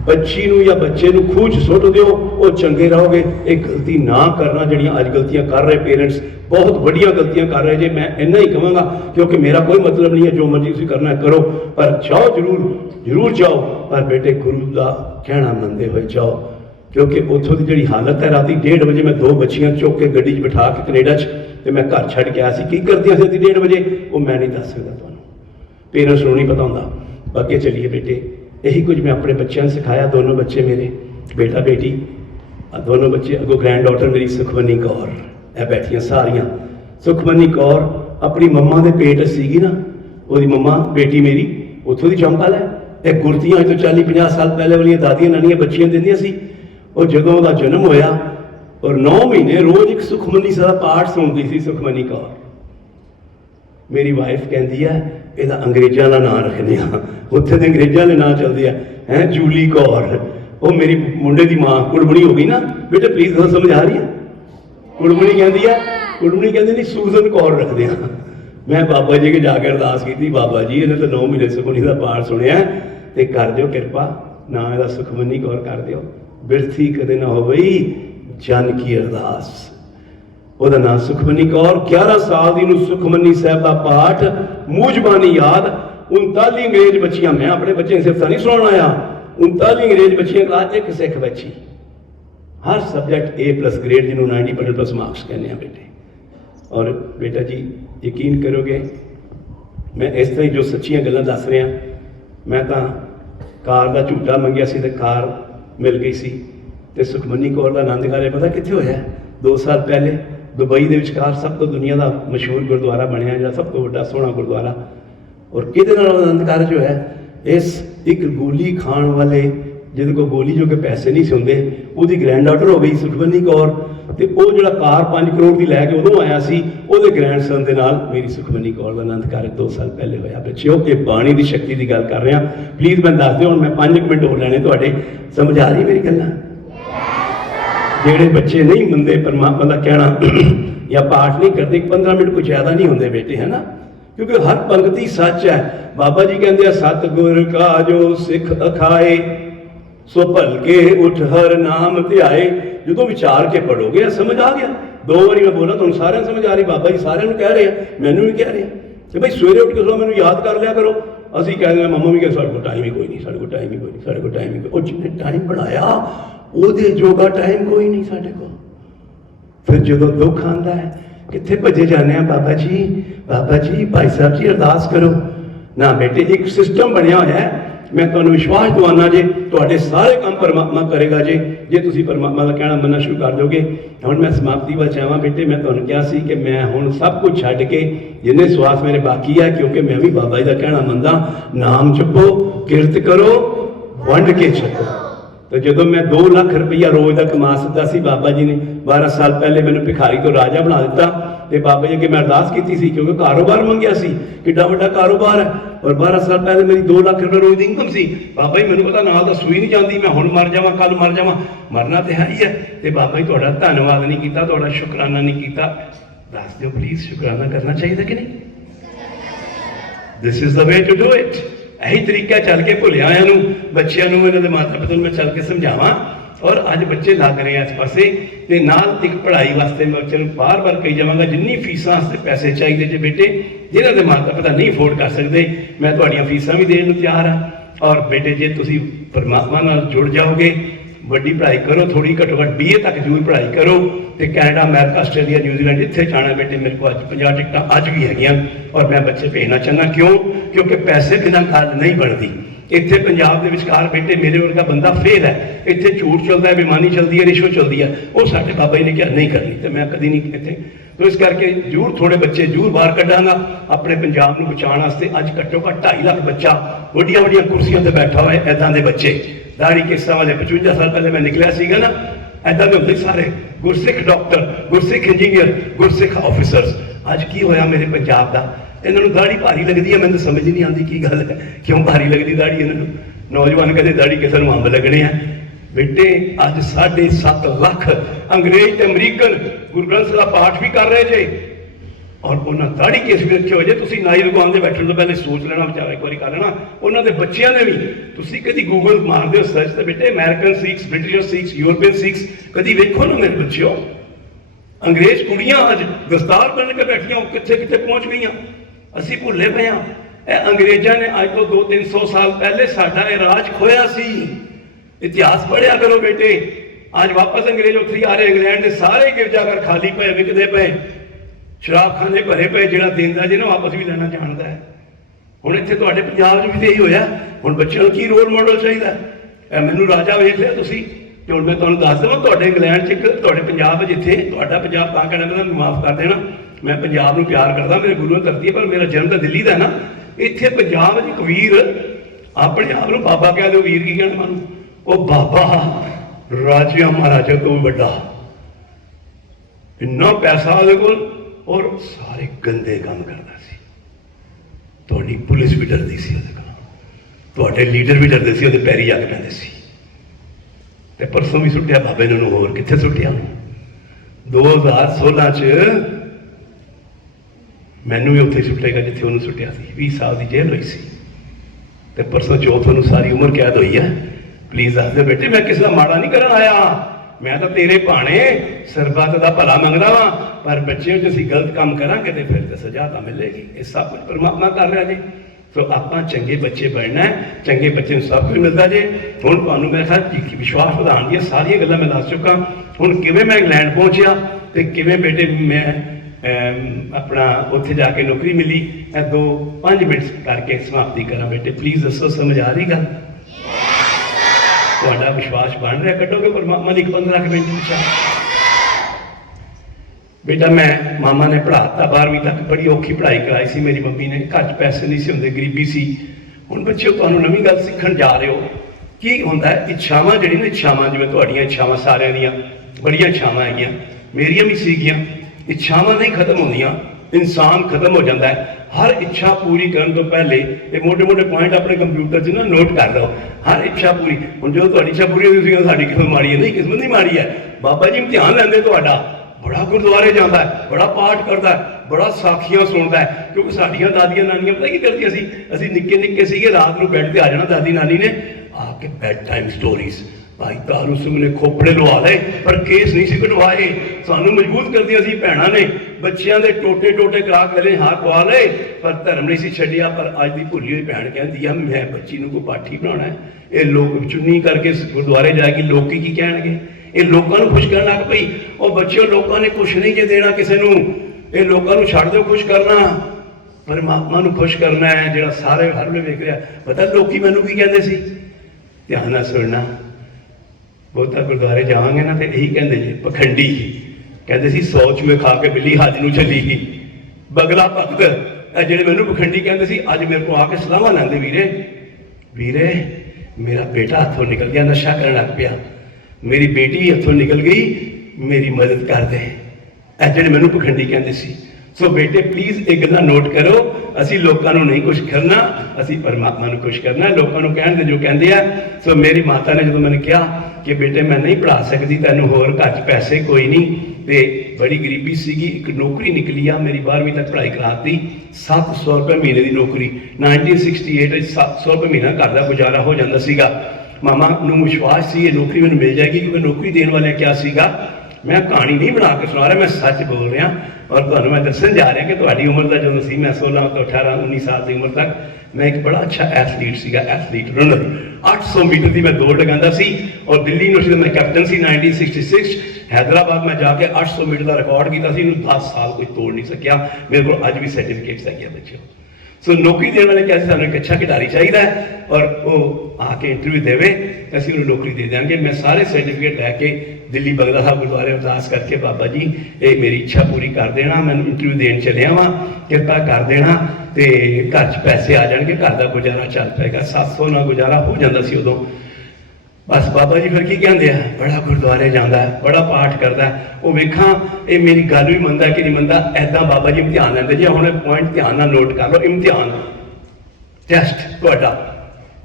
ਬੱਚੀ ਨੂੰ ਜਾਂ ਬੱਚੇ ਨੂੰ ਖੂਹ 'ਚ ਸੁੱਟ ਦਿਓ, ਉਹ ਚੰਗੇ ਰਹੋਗੇ। ਇਹ ਗਲਤੀ ਨਾ ਕਰਨਾ ਜਿਹੜੀਆਂ ਅੱਜ ਗਲਤੀਆਂ ਕਰ ਰਹੇ ਪੇਰੈਂਟਸ, ਬਹੁਤ ਵੱਡੀਆਂ ਗਲਤੀਆਂ ਕਰ ਰਹੇ ਜੇ। ਮੈਂ ਇੰਨਾ ਹੀ ਕਹਾਂਗਾ, ਕਿਉਂਕਿ ਮੇਰਾ ਕੋਈ ਮਤਲਬ ਨਹੀਂ ਹੈ, ਜੋ ਮਰਜ਼ੀ ਤੁਸੀਂ ਕਰਨਾ ਕਰੋ, ਪਰ ਜਾਓ ਜ਼ਰੂਰ ਜਾਓ, ਪਰ ਬੇਟੇ ਗੁਰੂ ਦਾ ਕਹਿਣਾ ਮੰਨਦੇ ਹੋਏ ਜਾਓ। ਕਿਉਂਕਿ ਉੱਥੋਂ ਦੀ ਜਿਹੜੀ ਹਾਲਤ ਹੈ, ਰਾਤੀ 1:30 ਵਜੇ ਮੈਂ 2 ਬੱਚੀਆਂ ਚੁੱਕ ਕੇ ਗੱਡੀ 'ਚ ਬਿਠਾ ਕੇ ਕੈਨੇਡਾ 'ਚ ਤੇ ਮੈਂ ਘਰ ਛੱਡ ਕੇ ਆਇਆ ਸੀ। ਕੀ ਕਰਦੀਆਂ ਸੀ 1:30 ਵਜੇ, ਉਹ ਮੈਂ ਨਹੀਂ ਦੱਸ ਸਕਦਾ ਤੁਹਾਨੂੰ, ਪੇਰੈਂਟਸ ਨੂੰ ਨਹੀਂ ਪਤਾ ਹੁੰਦਾ। ਅੱਗੇ ਚੱਲੀਏ ਬੇਟੇ, ਇਹੀ ਕੁਝ ਮੈਂ ਆਪਣੇ ਬੱਚਿਆਂ ਨੂੰ ਸਿਖਾਇਆ। ਦੋਨੋਂ ਬੱਚੇ ਮੇਰੇ, ਬੇਟਾ ਬੇਟੀ, ਦੋਨੋਂ ਬੱਚੇ। ਅੱਗੋਂ ਗ੍ਰੈਂਡ ਡਾਟਰ ਮੇਰੀ ਸੁਖਮਨੀ ਕੌਰ, ਇਹ ਬੈਠੀਆਂ ਸਾਰੀਆਂ। ਸੁਖਮਨੀ ਕੌਰ ਆਪਣੀ ਮੰਮਾ ਦੇ ਪੇਟ ਸੀਗੀ ਨਾ, ਉਹਦੀ ਮੰਮਾ ਬੇਟੀ ਮੇਰੀ ਉੱਥੋਂ ਦੀ ਚੰਪਲ ਹੈ। ਇਹ ਗੁਰਤੀਆਂ ਅੱਜ ਤੋਂ 40-50 ਸਾਲ ਪਹਿਲੇ ਵਾਲੀਆਂ ਦਾਦੀਆਂ ਨਾਨੀਆਂ ਬੱਚੀਆਂ ਦਿੰਦੀਆਂ ਸੀ। ਉਹ ਜਦੋਂ ਉਹਦਾ ਜਨਮ ਹੋਇਆ ਔਰ 9 ਮਹੀਨੇ ਰੋਜ਼ ਇੱਕ ਸੁਖਮਨੀ ਸਾਹਿਬ ਦਾ ਪਾਠ ਸੁਣਦੀ ਸੀ ਸੁਖਮਨੀ ਕੌਰ। ਮੇਰੀ ਵਾਈਫ ਕਹਿੰਦੀ ਹੈ ਇਹਦਾ ਅੰਗਰੇਜ਼ਾਂ ਦਾ ਨਾਂ ਰੱਖਦੇ ਆ, ਉੱਥੇ ਦੇ ਅੰਗਰੇਜ਼ਾਂ ਦੇ ਨਾਂ ਚੱਲਦੇ ਆ, ਹੈ ਜੂਲੀ ਕੌਰ। ਉਹ ਮੇਰੀ ਮੁੰਡੇ ਦੀ ਮਾਂ ਕੁੜਮਣੀ ਹੋ ਗਈ ਨਾ ਬੇਟੇ, ਪਲੀਜ਼ ਤੁਹਾਨੂੰ ਸਮਝ ਆ ਰਹੀ ਹੈ? ਕੁੜਮਣੀ ਕਹਿੰਦੀ ਹੈ, ਕੁੜਮਣੀ ਕਹਿੰਦੀ ਨਹੀਂ ਸੂਜ਼ਨ ਕੌਰ ਰੱਖਦੇ ਆ। ਮੈਂ ਬਾਬਾ ਜੀ ਕੇ ਜਾ ਕੇ ਅਰਦਾਸ ਕੀਤੀ, ਬਾਬਾ ਜੀ ਇਹਨੇ ਤਾਂ 9 ਮਹੀਨੇ ਸੁਖਮਨੀ ਦਾ ਪਾਠ ਸੁਣਿਆ ਤੇ ਕਰ ਦਿਓ ਕਿਰਪਾ, ਨਾ ਇਹਦਾ ਸੁਖਮਨੀ ਕੌਰ ਕਰ ਦਿਓ, ਬਿਰਥੀ ਕਦੇ ਨਾ ਹੋਵੇ ਜਨ ਕੀ ਅਰਦਾਸ। ਉਹਦਾ ਨਾਮ ਸੁਖਮਨੀ ਕੌਰ। 11 ਸਾਲ ਦੀ ਨੂੰ ਸੁਖਮਨੀ ਸਾਹਿਬ ਦਾ ਪਾਠ ਮੂੰਹ ਜ਼ਬਾਨੀ ਯਾਦ। 39 ਅੰਗਰੇਜ਼ ਬੱਚੀਆਂ, ਮੈਂ ਆਪਣੇ ਬੱਚੇ ਨੂੰ ਸਿਰਫ ਨਹੀਂ ਸੁਣਾਉਣ ਆਇਆ, 39 ਅੰਗਰੇਜ਼ ਬੱਚੀਆਂ ਕਲਾਸ 1 ਸਿੱਖ ਬੱਚੀ, ਹਰ ਸਬਜੈਕਟ A+ ਗ੍ਰੇਡ, ਜਿਹਨੂੰ 90% ਮਾਰਕਸ ਕਹਿੰਦੇ ਆ ਬੇਟੇ। ਔਰ ਬੇਟਾ ਜੀ ਯਕੀਨ ਕਰੋਗੇ, ਮੈਂ ਇਸ ਤਰ੍ਹਾਂ ਹੀ ਜੋ ਸੱਚੀਆਂ ਗੱਲਾਂ ਦੱਸ ਰਿਹਾ। ਮੈਂ ਤਾਂ ਕਾਰ ਦਾ ਝੂਟਾ ਮੰਗਿਆ ਸੀ ਤੇ ਕਾਰ ਮਿਲ ਗਈ ਸੀ। ਤੇ ਸੁਖਮਨੀ ਕੌਰ ਦਾ ਆਨੰਦ ਕਾਰਜ ਪਤਾ ਕਿੱਥੇ ਹੋਇਆ? 2 ਸਾਲ ਪਹਿਲੇ ਦੁਬਈ ਦੇ ਵਿਚਕਾਰ ਸਭ ਤੋਂ ਦੁਨੀਆ ਦਾ ਮਸ਼ਹੂਰ ਗੁਰਦੁਆਰਾ ਬਣਿਆ, ਜਿਹੜਾ ਸਭ ਤੋਂ ਵੱਡਾ ਸੋਹਣਾ ਗੁਰਦੁਆਰਾ। ਔਰ ਕਿਹਦੇ ਨਾਲ ਆਨੰਦ ਕਾਰਜ ਹੋਇਆ? ਇਸ ਇੱਕ ਗੋਲੀ ਖਾਣ ਵਾਲੇ, ਜਿਹਦੇ ਕੋਲ ਗੋਲੀ ਜੋ ਕਿ ਪੈਸੇ ਨਹੀਂ ਸੀ ਹੁੰਦੇ, ਉਹਦੀ ਗ੍ਰੈਂਡ ਡਾਟਰ ਹੋ ਗਈ ਸੁਖਮਨੀ ਕੌਰ। ਤੇ ਉਹ ਜਿਹੜਾ ਕਾਰ 5 ਕਰੋੜ ਦੀ ਲੈ ਕੇ ਉਦੋਂ ਆਇਆ ਸੀ, ਉਹਦੇ ਗ੍ਰੈਂਡਸਨ ਦੇ ਨਾਲ ਮੇਰੀ ਸੁਖਮਨੀ ਕੌਰ ਦਾ ਆਨੰਦ ਕਾਰਜ 2 ਸਾਲ ਪਹਿਲੇ ਹੋਇਆ। ਬੱਚਿਓ, ਇਹ ਬਾਣੀ ਦੀ ਸ਼ਕਤੀ ਦੀ ਗੱਲ ਕਰ ਰਿਹਾ। ਪਲੀਜ਼ ਮੈਨੂੰ ਦੱਸ ਦਿਓ, ਹੁਣ ਮੈਂ 5 ਮਿੰਟ ਹੋਰ ਲੈਣੇ ਤੁਹਾਡੇ। ਸਮਝ ਆ ਰਹੀ ਮੇਰੀ ਗੱਲਾਂ? ਜਿਹੜੇ ਬੱਚੇ ਨਹੀਂ ਮੰਨਦੇ ਪਰਮਾਤਮਾ ਦਾ ਕਹਿਣਾ ਜਾਂ ਪਾਠ ਨਹੀਂ ਕਰਦੇ, 15 ਮਿੰਟ ਕੁਝ ਜ਼ਿਆਦਾ ਨਹੀਂ ਹੁੰਦੇ ਬੇਟੇ, ਹੈ ਨਾ? ਕਿਉਂਕਿ ਹਰ ਪੰਕਤੀ ਸੱਚ ਹੈ। ਬਾਬਾ ਜੀ ਕਹਿੰਦੇ ਆ, ਸਤਿਗੁਰ ਕਾ ਜੋ ਸਿੱਖ ਅਖਾਏ, ਸੋ ਭਲਕੇ ਉਠ ਹਰ ਨਾਮ ਧਿਆਏ। ਜਦੋਂ ਵਿਚਾਰ ਕੇ ਪੜੋਗੇ ਸਮਝ ਆ ਗਿਆ। 2 ਵਾਰੀ ਮੈਂ ਬੋਲਾ, ਤੁਹਾਨੂੰ ਸਾਰਿਆਂ ਨੂੰ ਸਮਝ ਆ ਰਹੀ। ਬਾਬਾ ਜੀ ਸਾਰਿਆਂ ਨੂੰ ਕਹਿ ਰਹੇ ਆ, ਮੈਨੂੰ ਵੀ ਕਹਿ ਰਹੇ ਆ ਕਿ ਭਾਈ ਸਵੇਰੇ ਉੱਠ ਕੇ ਸੋ ਮੈਨੂੰ ਯਾਦ ਕਰ ਲਿਆ ਕਰੋ। ਅਸੀਂ ਕਹਿੰਦੇ ਮੰਮਾ ਵੀ ਕਹਿੰਦੇ ਸਾਡੇ ਕੋਲ ਟਾਈਮ ਹੀ ਕੋਈ ਨਹੀਂ, ਸਾਡੇ ਕੋਲ ਟਾਈਮ ਹੀ ਕੋਈ ਨਹੀਂ, ਸਾਡੇ ਕੋਲ ਟਾਈਮ ਹੀ ਕੋਈ। ਉਹ ਜਿਹਨੇ ਟਾਈਮ ਬਣਾਇਆ ਉਹਦੇ ਜੋਗਾ ਟਾਈਮ ਕੋਈ ਨਹੀਂ ਸਾਡੇ ਕੋਲ। ਫਿਰ ਜਦੋਂ ਦੁੱਖ ਆਉਂਦਾ ਹੈ, ਕਿੱਥੇ ਭੱਜੇ ਜਾਂਦੇ ਆ? ਬਾਬਾ ਜੀ, ਬਾਬਾ ਜੀ, ਭਾਈ ਸਾਹਿਬ ਜੀ ਅਰਦਾਸ ਕਰੋ। ना बेटे, एक सिस्टम बनया होया है। मैं तुहानू विश्वास दवाना जे तुहाडे सारे काम परमात्मा करेगा जे तुसीं परमात्मा का कहना मनना शुरू कर दोगे। हुण मैं समाप्ति वल आवां बेटे, मैं तुहानू कहा सी कि मैं हुण सब कुछ छड्ड के जिन्ने स्वास मेरे बाकी है, क्योंकि मैं भी बाबा जी का कहना मनदा, नाम जपो, किरत करो, वंड के छको। तो जो मैं 2 लाख रुपया रोज का कमा सकता सी, बाबा जी ने 12 साल पहले मैंने भिखारी तो राजा बना दिता। तो बाबा जी अगे मैं अरदास की थी, क्योंकि कारोबार मंगया सी, किड्डा वड्डा कारोबार है, और 12 साल पहले मेरी 2 लाख रुपये रोज की इनकम सी। बाबा जी मैंने पता ना तो सूई नहीं जाती, मैं हुण मर जावां, कल मर जावां, मरना तो है ही है। तो बाबा जी तुहाडा धन्नवाद नहीं किया, तुहाडा शुकराना नहीं किया। दस दो प्लीज, शुकराना करना चाहिए कि नहीं? This is the way to do it. यही तरीका चल के भुलिया बच्चों इन्होंने माता पिता मैं चल के समझावा। और अज बच्चे लग रहे हैं इस पासे, ते नाल एक पढ़ाई वास्ते मैं बच्चों बार बार कही जावांगा, जिन्नी फीसां वास्ते पैसे चाहिए जे बेटे, जिन्हां दे माता पिता नहीं अफोर्ड कर सकते, मैं तुहाड़ियां फीसां भी देण नूं तैयार हाँ। और बेटे जे तुसीं परमात्मा नाल जुड़ जाओगे, वड्डी पढ़ाई करो, थोड़ी घट्टो घट्ट BA तक जरूर पढ़ाई करो, तो कैनेडा, अमेरिका, आस्ट्रेलिया, न्यूजीलैंड जिथे जाना बेटे, मेरे को अज 50 टिकटां अज भी हैगियां। और मैं बच्चे भेजना चाहना, क्यों? क्योंकि पैसे बिना गल नहीं बनती। इत्थे पंजाब दे विचकार बेटे मेरे वर्गा बंदा फेल है, इत्थे झूठ चलता है, बेईमानी चलती है, रिश्वत चलती है, वो साडे बाबा जी ने कहा नहीं करनी, तो मैं कभी नहीं इत्थे। तो इस करके जरूर थोड़े बच्चे जरूर बाहर कढ़ांगा अपने पंजाब को बचाने वास्ते। अज घट्टो घट्ट 2.5 लाख बच्चा वड्डियां वड्डियां कुर्सियों पर बैठा हुआ है। इदां दे बच्चे दाड़ी केसां वाले 55 साल पहले मैं निकलिया सीगा ना, इदां दे हुंदे सारे गुरसिख डॉक्टर, गुरसिख इंजीनियर, गुरसिख ऑफिसर्स। अज की होया मेरे पंजाब का, इन्होंने दाड़ी भारी लगती है, मैंने समझ नहीं आती की गल है, क्यों भारी लगती दाड़ी इन्होंने। नौजवान कहते दाड़ी किसी को अंब लगने हैं। बेटे अज 7.5 लाख अंग्रेज ते अमरीकन गुरु ग्रंथ साहिब का पाठ भी कर रहे थे, और उन्होंने दाड़ी केस भी रखे हो जे। तुसीं नाई दुकान से बैठने तो पहले सोच लेना, विचार एक बार कर लेना। उन्होंने बच्चों ने भी, तुसीं कभी गूगल मार दो सर्च, तो बेटे American six, British six, European six कभी वेखो ना मेरे बच्चों। अंग्रेज कुड़ियां अज दस्तार बन के बैठियां, कितने कितने पहुंच गई। असीं भुले पे हाँ, अंग्रेजा ने अज तो 200-300 साल पहले साडा राज खोया सी। इतिहास पढ़िया करो बेटे। आज वापस अंग्रेज उत्थे ही आ रहे, इंग्लैंड के सारे गिरजाघर खाली पे, विकदे पे, शराबखाने भरे पे, जिहड़ा देंदा जे ना वापस भी लेना जानता है। हुण इत्थे तुहाडे पंजाब च भी यही होया। हुण बच्चों नूं की रोल मॉडल चाहिए? मैनूं राजा वेख लिया तुसीं, ते हुण मैं तुहानूं दस देवां, तुहाडे इंग्लैंड च एक तुहाडे पंजाब जिथे तुहाडा पंजाब तां कहना माफ कर देना, मैं पंजाब नूं प्यार करदा, मेरे गुरुआं धरती है, पर मेरा जन्म तो दिल्ली का है ना। इत्थे पंजाब च एक वीर अपने आप नूं बाबा कह दो, वीर की कहना मानू, वो बाबा राजिया महाराजा तो भी बड़ा, इन्ना पैसा ਉਹਦੇ ਕੋਲ, और सारे गंदे काम करता सी। तुहाडी पुलिस भी डरदी सी ਉਹਦੇ ਕੋਲ, तुहाडे लीडर भी डरदे सी, ਉਹਦੇ पैरी आ के पैंदे सी। ते परसों भी सुट्टिया बाबे ने ਉਹਨੂੰ, ਹੋਰ कित्थे सुट्टिया? 2016 च मैनू भी उत्थे सुट्टेगा जिथे उन्होंने सुट्टिया सी। 20 साल की जेल हुई सी, ते परसों चौथ उन्होंने सारी उम्र कैद हुई है। प्लीज दस दे बेटे, मैं किसी का माड़ा नहीं करन आया, मैं तो तेरे भाने सरबत का भला मंगदा वा, पर बच्चे जो असीं गलत काम करांगे तो फिर तो सजा तो मिलेगी। ये सब कुछ परमात्मा कर रहा जी। तो आपां चंगे बच्चे बनना है, चंगे बच्चे नूं सब कुछ मिलता जे। हुण तुहानूं मेरे ख्याल विश्वास वधाउण दी सारियां गल्लां मैं दस चुका। हुण किवें मैं इंग्लैंड पहुंचिया ते किवें बेटे मैं अपना उत्थे जाके नौकरी मिली, 2-5 मिनट करके समाप्ति करा। बेटे प्लीज दसो, समझ आ रही गल? तुहाडा विश्वास बन रहा? कटोगे परमात्मा की 15 मिनट विचार। बेटा मैं मामा ने पढ़ाता 12वीं तक, बड़ी औखी पढ़ाई कराई सी मेरी मम्मी ने, घर च पैसे नहीं सी होंदे, गरीबी सी। हुण बच्चों तुहानूं नवीं गल सीखण जा रहे हो, की हुंदा है इच्छावां, जिहड़ियां इच्छावां जिवें तुहाडीआं इच्छावां सारिआं दीआं बड़ियां इच्छावां हैगीआं, मेरियां भी सीगीआं। इच्छावां नहीं खत्म होंदियां, इंसान खत्म हो जाता है। हर इच्छा पूरी करने तो पहले ये मोटे मोटे पॉइंट अपने कंप्यूटर च ना नोट कर लो। हर इच्छा पूरी, हुण जो तुहाडी इच्छा पूरी होई सी साडी किस्मत माड़ी है, नहीं किस्मत नहीं माड़ी है। बाबा जी इम्तिहान लैंदे तुहाडा, बड़ा गुरुद्वारे जाता है, बड़ा पाठ करता है, बड़ा साखियां सुनता है, क्योंकि साडियां दादियां नानियां पता की करदियां सी, असीं निक्के निक्के सीगे, रात नूं बेड ते आ जाना दादी नानी ने आके बेड टाइम स्टोरीज। भाई तारू सिंह ने खोपड़े लवा ले पर केस नहीं सी कटवाए, सानू मजबूत कर दिया सी भैणां ने, बच्चियां दे टोटे टोटे करा गले हाथ पवा ले, पर धर्म नहीं सी छड्डिया। पर अज दी भुली हुई भैण कहती है मैं बच्ची नूं कोई पाठी बनाना है, ये लोग चुन्नी करके गुरुद्वारे जाएगी, लोग की कहणगे, ये लोगों को खुश करन लग पई। और बच्चों लोगों ने कुछ नहीं जे देना किसी नूं, ये लोगों को छड्ड दो खुश करना। परमात्मा ਨੂੰ खुश करना है ਜਿਹੜਾ ਸਾਰੇ ਹਰ ਵੇਲੇ ਵੇਖ ਰਿਹਾ। ਪਤਾ ਲੋਕੀ ਮੈਨੂੰ ਕੀ ਕਹਿੰਦੇ ਸੀ, ਧਿਆਨ ਨਾਲ ਸੁਣਨਾ, ਬਹੁਤਾ ਗੁਰਦੁਆਰੇ ਜਾਵਾਂਗੇ ਨਾ ਤੇ ਇਹੀ ਕਹਿੰਦੇ ਜੀ ਪਖੰਡੀ, ਕਹਿੰਦੇ ਸੀ 100 ਚੂਹੇ ਖਾ ਕੇ ਬਿੱਲੀ ਹੱਜ ਨੂੰ ਚੱਲੀ ਗਈ, ਬਗਲਾ ਭਗਤ। ਇਹ ਜਿਹੜੇ ਮੈਨੂੰ ਪਖੰਡੀ ਕਹਿੰਦੇ ਸੀ ਅੱਜ ਮੇਰੇ ਕੋਲ ਆ ਕੇ ਸਲਾਹਾਂ ਲੈਂਦੇ, ਵੀਰੇ ਵੀਰੇ ਮੇਰਾ ਬੇਟਾ ਹੱਥੋਂ ਨਿਕਲ ਗਿਆ, ਨਸ਼ਾ ਕਰਨ ਲੱਗ ਪਿਆ, ਮੇਰੀ ਬੇਟੀ ਹੱਥੋਂ ਨਿਕਲ ਗਈ, ਮੇਰੀ ਮਦਦ ਕਰ ਦੇ। ਇਹ ਜਿਹੜੇ ਮੈਨੂੰ ਪਖੰਡੀ ਕਹਿੰਦੇ ਸੀ। ਸੋ ਬੇਟੇ ਪਲੀਜ਼ ਇਹ ਗੱਲਾਂ ਨੋਟ ਕਰੋ, ਅਸੀਂ ਲੋਕਾਂ ਨੂੰ ਨਹੀਂ ਕੁਛ ਕਰਨਾ, ਅਸੀਂ ਪਰਮਾਤਮਾ ਨੂੰ ਖੁਸ਼ ਕਰਨਾ। ਲੋਕਾਂ ਨੂੰ ਕਹਿਣ ਦੇ ਜੋ ਕਹਿੰਦੇ ਆ। ਸੋ ਮੇਰੀ ਮਾਤਾ ਨੇ ਜਦੋਂ ਮੈਨੂੰ ਕਿਹਾ ਕਿ ਬੇਟੇ ਮੈਂ ਨਹੀਂ ਪੜ੍ਹਾ ਸਕਦੀ, ਤੈਨੂੰ ਹੋਰ ਘਰ 'ਚ ਪੈਸੇ ਕੋਈ ਨਹੀਂ, ਤੇ ਬੜੀ ਗਰੀਬੀ ਸੀਗੀ, ਇੱਕ ਨੌਕਰੀ ਨਿਕਲੀ ਆ, ਮੇਰੀ 12ਵੀਂ ਤੱਕ ਪੜ੍ਹਾਈ ਕਰਾਤੀ, 700 ਰੁਪਏ ਮਹੀਨੇ ਦੀ ਨੌਕਰੀ। 1968 ਵਿੱਚ 700 ਰੁਪਏ ਮਹੀਨਾ ਘਰ ਦਾ ਗੁਜ਼ਾਰਾ ਹੋ ਜਾਂਦਾ ਸੀਗਾ। ਮਾਮਾ ਨੂੰ ਵਿਸ਼ਵਾਸ ਸੀ ਇਹ ਨੌਕਰੀ ਮੈਨੂੰ ਮਿਲ ਜਾਏਗੀ, ਕਿਉਂਕਿ ਨੌਕਰੀ ਦੇਣ ਵਾਲਿਆਂ ਕਿਹਾ ਸੀਗਾ। ਮੈਂ ਕਹਾਣੀ ਨਹੀਂ ਬਣਾ ਕੇ ਸੁਣਾ ਰਿਹਾ, ਮੈਂ ਸੱਚ ਬੋਲ ਰਿਹਾ ਔਰ ਤੁਹਾਨੂੰ ਮੈਂ ਦੱਸਣ ਜਾ ਰਿਹਾ ਕਿ ਤੁਹਾਡੀ ਉਮਰ ਦਾ ਜਦੋਂ ਸੀ, ਮੈਂ 16 ਤੋਂ 18 19 ਸਾਲ ਦੀ ਉਮਰ ਤੱਕ ਮੈਂ ਇੱਕ ਬੜਾ ਅੱਛਾ ਐਥਲੀਟ ਸੀਗਾ, ਐਥਲੀਟ ਰਨਰ। 800 ਮੀਟਰ ਦੀ ਮੈਂ ਦੌੜ ਲਗਾਉਂਦਾ ਸੀ ਔਰ ਦਿੱਲੀ ਯੂਨੀਵਰਸਿਟੀ ਦਾ ਮੈਂ ਕੈਪਟਨ ਸੀ। 1966 हैदराबाद में जाके 800 मीटर का रिकॉर्ड किया, 10 साल कोई तोड़ नहीं सकिया। मेरे को अज भी सर्टिफिकेट्स है बच्चों। सो नौकरी देने वाले क्या सानू एक अच्छा खिडारी चाहिए और वो आके इंटरव्यू देवे, असं उन्हें नौकरी दे देंगे। मैं सारे सर्टिफिकेट लैके दिल्ली बगला साहब गुरुद्वारे अरदास करके, बाबा जी ये मेरी इच्छा पूरी कर देना, मैं इंटरव्यू देने चलिया वा, कृपा कर देना, तो घर च पैसे आ जाएंगे, घर का गुजारा चल पाएगा। 700 ना गुजारा हो जाता सी उदों। बस बाबा जी फिर की कहते हैं, बड़ा गुरुद्वारे जाता है, बड़ा पाठ करता है, वो वेखा ये मेरी गल भी मनता कि नहीं मनता। ऐदा बाबा जी इम्तिहान लेंदे जी, हुण पॉइंट ध्यान नाल नोट कर लो, इम्तिहान टेस्ट तुहाडा,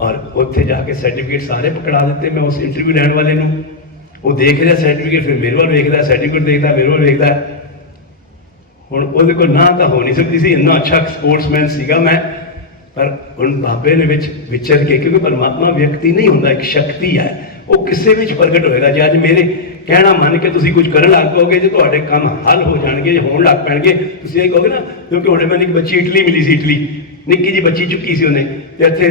और उत्थे जाके सर्टिफिकेट सारे पकड़ा दिते। मैं उस इंटरव्यू लैण वाले नूं, वो देख रहा सर्टिफिकेट, फिर मेरे वाल वेखदा, सर्टिफिकेट देखदा, मेरे वाल वेखदा। हुण उहदे कोल ना तां हो नहीं सकदी सी, इन्ना अच्छा स्पोर्ट्समैन सीगा मैं, पर उन बाबे ने विचर के, क्योंकि परमात्मा व्यक्ति नहीं होंदा, एक शक्ति है, वो किसी भी प्रगट होएगा। जे अज मेरे कहना मन के तुसीं कुछ करन लग पोगे, जे तुहाडे काम हल हो जाणगे, होण लग पैणगे, तुसीं ये कहोगे ना, क्योंकि हुणे मैनूं एक बच्ची इटली मिली सी, इटली निक्की जी बच्ची चुकी सी उन्हें, ते इत्थे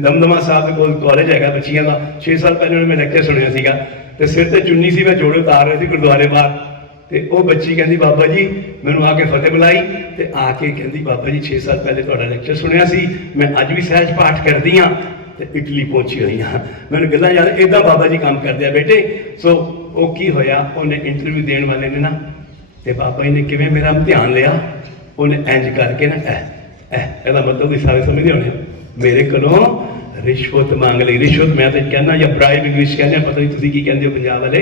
दमदमा साहब दे कोल कॉलेज हैगा बच्चियां दा। 6 साल पहले मैं लैक्चर सुनिया सीगा, ते सिर ते चुन्नी सी, मैं जोड़े उतार रहे सी गुरुद्वारे बाहर, ते वो बच्ची कहती बाबा जी मैनू आके फतेह बुलाई, ते आके कहती बाबा जी 6 साल पहले तुहाडा लैक्चर सुनिया सी, मैं अज भी सहज पाठ करदी हाँ, ते इटली पहुंची हुई हाँ। मैनू गल्लां याद, इदा बाबा जी काम करदे आ बेटे। सो वो की होया, उन्हें इंटरव्यू देने वाले ने ना, ते बाबा जी ने किवें मेरा इम्तिहान लिया, उन्हें इंज करके ना ਇਹਦਾ मतलब भी सारे समझते होने, मेरे कोलों रिश्वत मांग ली। रिश्वत मैं तो कहना या ब्राइब इंग्लिश कहने, पता नहीं तुसीं की कहंदे हो पंजाब वाले,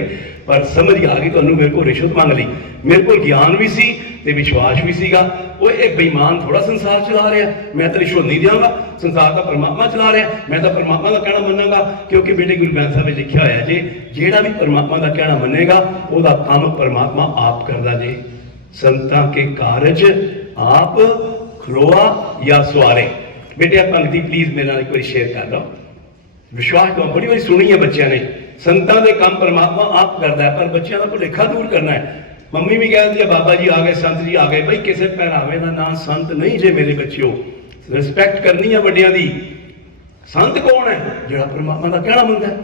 पर समझ आ गई तुहानूं। मेरे को रिश्वत मांग ली, मेरे को ज्ञान भी सी ते विश्वास भी सीगा। वो एक बेईमान थोड़ा संसार चला रहा, मैं तो रिश्वत नहीं देंगा, संसार का परमात्मा चला रहा, मैं तो परमात्मा का कहना मनांगा। क्योंकि बेटे गुरु ग्रंथ साहिब लिखा होया जे, जेड़ा भी परमात्मा का कहना मनेगा उसका काम परमात्मा आप करदा जे। संतां के कारज आप खलोआ या सवारे। बेटे आप पंक्ति प्लीज मेरे नाल एक बार शेयर कर लो। विश्वास तो बड़ी बारी सुनी है बच्चों ने, संतां दे काम परमात्मा आप करता है, पर बच्चों का भुलेखा दूर करना है। मम्मी भी कहती है बाबा जी आ गए, संत जी आ गए। भाई किसी पहरावे का नाम संत नहीं जे मेरे बच्चों, रिस्पैक्ट करनी है वड्डियां दी। संत कौन है? जिहड़ा परमात्मा का कहना मनदा है।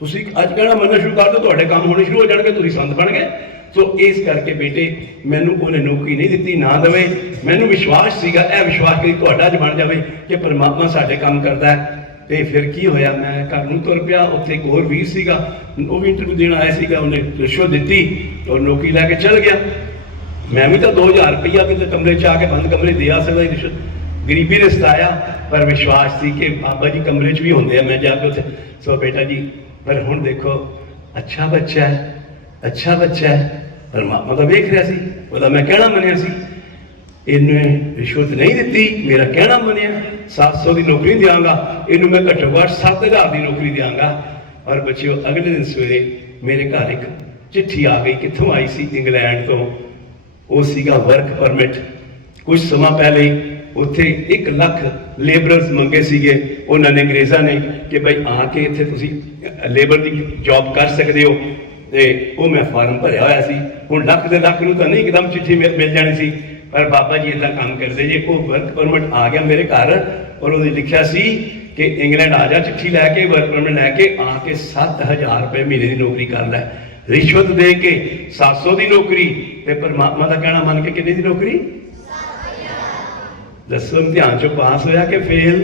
तुसीं अज कहना मनना शुरू कर दो, तुहाडे काम होने शुरू हो जाणगे, तुसीं संत बन गए। सो इस करके बेटे मैनू उन्हें नौकरी नहीं दी, ना दवे। मैनू विश्वास सीगा, यह विश्वास कभी तुहाडा ज बन जाए कि परमात्मा साडे काम करता है। तो फिर की होया, मैं घर नूं तुर पिया, उत्थे एक होर वीर सीगा, वो भी इंटरव्यू देण आया सीगा, उन्हें रिश्वत दी और नौकरी लैके चल गया। मैं भी तो 2000 रुपया किसी कमरे च आके बंद कमरे दे आ सकदा, रिश्वत गरीबी ने सताया, पर विश्वास सी कि बाबा जी कमरे च भी होंदे आ, मैं जाके उत्थे। सो बेटा जी, पर हुण देखो अच्छा बच्चा है, अच्छा बच्चा है, परमात्मा तो वेख रहा सी, ਉਹਦਾ मैं कहना मनिया सी। इन्हें रिश्वत नहीं दी, मेरा कहना मनिया। 700 की नौकरी देंगा, इनू मैं घट्टो घट्ट 7000 की नौकरी देंगा। और बच्चों अगले दिन सवेरे मेरे घर एक चिट्ठी आ गई, कितों आई सी? इंग्लैंड तो। वो सीगा वर्क परमिट। कुछ समय पहले उत्थे 1 लाख लेबरर्स मंगे सीगे उन्होंने, अंग्रेज़ों ने, कि भाई आके इत्थे तुसीं लेबर की जॉब कर सकते हो। ते वो मैं फार्म भरिया होया सी। हुण लख दे लख नूं तां नहीं एकदम चिट्ठी मिल जानी सी, पर बाबा जी इदा काम करते जे। वो वर्क परमिट आ गया मेरे घर, और वो लिखा सी कि इंग्लैंड आ जा, चिट्ठी लैके वर्क परमिट लैके आके 7000 रुपये महीने की नौकरी कर लै। रिश्वत दे के 700 की नौकरी, ते परमात्मा का कहना मन के कितने की नौकरी? दसो इम्तिहान चो पास होया कि फेल?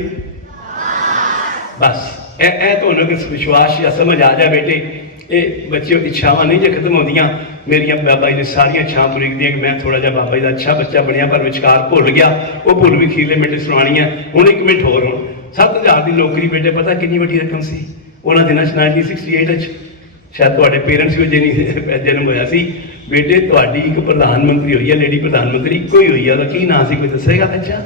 बस ए तो विश्वास या समझ आ जाए बेटे, ये बच्चे इच्छावां नहीं जो खत्म होंदियां। मेरिया बाबा जी ने सारिया इच्छावां पूरी कीतियां कि मैं थोड़ा जा बाबा जी का अच्छा बच्चा बनया, पर विचकार भुल गया। वो भुल भी खीरले मिनट सुनानी है। हुण एक मिनट होर, 7,000 की नौकरी बेटे पता कितनी वड्डी रकम सी उन्होंने दिनों 1968 शायद तुहाडे पेरेंट्स भी जन्म होया सी बेटे। तुहाडी एक प्रधानमंत्री हुई है, लेडी प्रधानमंत्री इको ही हुई है, की नाम से कोई दसेगा बच्चा?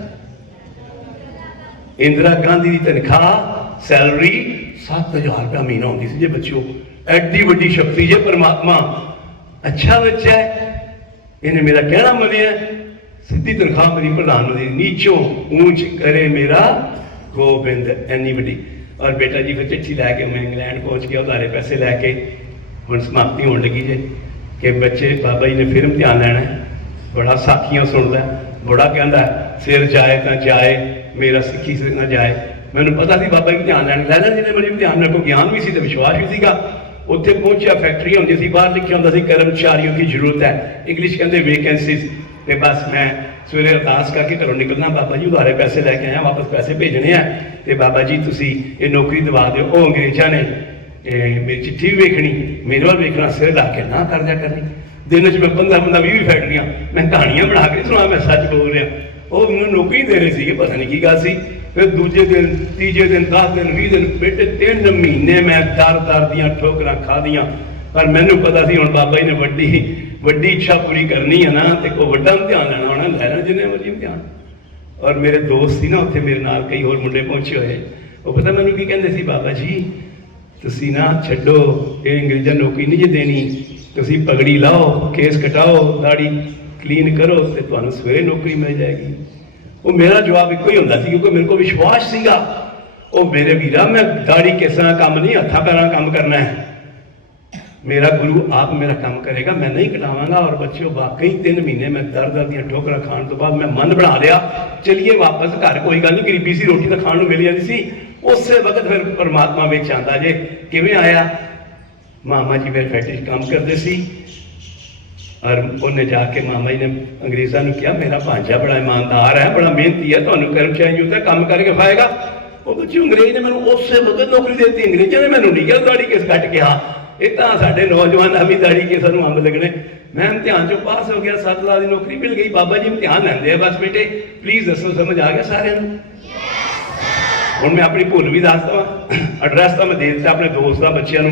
इंदिरा गांधी की तनख्वाह सैलरी 7,000 रुपया महीना होती सी जे बच्चों। एड्डी वड्डी शक्ति जे परमात्मा, अच्छा बच्चा है, इन्हें मेरा कहना मनिया, सीधी तनख्वाह मेरी प्रधानमंत्री, नीचों ऊंच करे मेरा गोबिंद, एनी वड्डी। और बेटा जी फिर चिट्ठी लैके मैं इंग्लैंड पहुंच गया, उधारे पैसे लैके हुण समाप्ति होने लगी जे कि बच्चे बाबा जी ने फिर इम्तिहान लैना है। बड़ा साखियां सुनता है, बड़ा कहता सिर जाए तो जाए, मेरा सिक्खी सिर ना जाए। मैंने पता सी बाबा जी इम्तिहान लैन लैना जिन्हें मेरे इम्तिहान, मेरे को ज्ञान भी सी, विश्वास भी सीगा। उत्थे पहुंचा, फैक्ट्री होंदी सी, बाहर लिखा होंदा सी कर्मचारियों की जरूरत है, इंग्लिश कहते वैकेंसीज। तो बस मैं सवेरे अरदास करके घरों निकलना, बाबा जी उधारे पैसे लैके आया, वापस पैसे भेजने हैं, तो बाबा जी तुसी ये नौकरी दवा दो। वो अंग्रेजा ने मेरी चिट्ठी भी वेखनी, मेरे वाल वेखना, सिर ला के ना कर दिया करनी। दिन च मैं 15-20 फैक्ट्रियां, मैं कहानियां बना के सुना, मैं सच बोल रहा। वो मैंने नौकरी दे रहे थे, पता नहीं की गल सी। फिर दूजे दिन, तीजे दिन, 10 दिन, 20 दिन, बेटे 3 महीने मैं दर दियां ठोकरां खादियां। पर मैनू पता सी हुण बाबा जी ने वड्डी इच्छा पूरी करनी है ना, तो कोई वड्डा इम्तिहान लैना होना, लैना जिन्हें मर्जी इम्तिहान। और मेरे दोस्त सी ना उत्थे, मेरे नाल कई होर मुंडे पहुंचे हुए, वो पता मैनू की कहंदे सी, बाबा जी तुसी ना छड्डो, ये अंग्रेजा नौकरी नहीं जे देनी, तुसी पगड़ी लाओ, केस कटाओ, दाढ़ी क्लीन करो, तो तुहानू सवेरे नौकरी मिल जाएगी। वो मेरा जवाब इको ही होंदा सी, क्योंकि मेरे को विश्वास सीगा, ओ मेरे वीरा मैं दाढ़ी केसां काम नहीं, हत्थां पैरां काम करना है, मेरा गुरु आप मेरा काम करेगा, मैं नहीं कटावांगा। और बच्चों वाकई 3 महीने में दर दियां ठोकरां खाण तो बाद मैं मन बना लिया, चलिए वापस घर, कोई गल नहीं, गरीबी सी, रोटी तो खाण नूं मिल जाती सी। उस वक्त फिर परमात्मा विच आंदा जे, किवें आया? मामा जी मेरे फैक्ट्री काम करते सी, और उन्हें जाके मामा जी ने अंग्रेज़ों ने कहा, मेरा भांजा बड़ा ईमानदार है, बड़ा मेहनती है, तुहानू कर्मचारी जरूरत है, काम करके खाएगा। वो बच्चे अंग्रेज ने मैंने उस वक्त नौकरी देती, अंग्रेजों ने मैंने नहीं कहा दाढ़ी केस कट के, हाँ ये तो साढ़े नौजवान अभी दाढ़ी के सानू अंब लगने। मैं इम्तिहान चो पास हो गया, 7 लाख की नौकरी मिल गई। बाबा जी इम्तिहान लैंदे हैं, बस बेटे प्लीज दसो समझ आ गया सारे? हुण मैं अपनी भुल भी दस दवा, एड्रैस तो मैं दे दिता अपने दोस्त का, बच्चों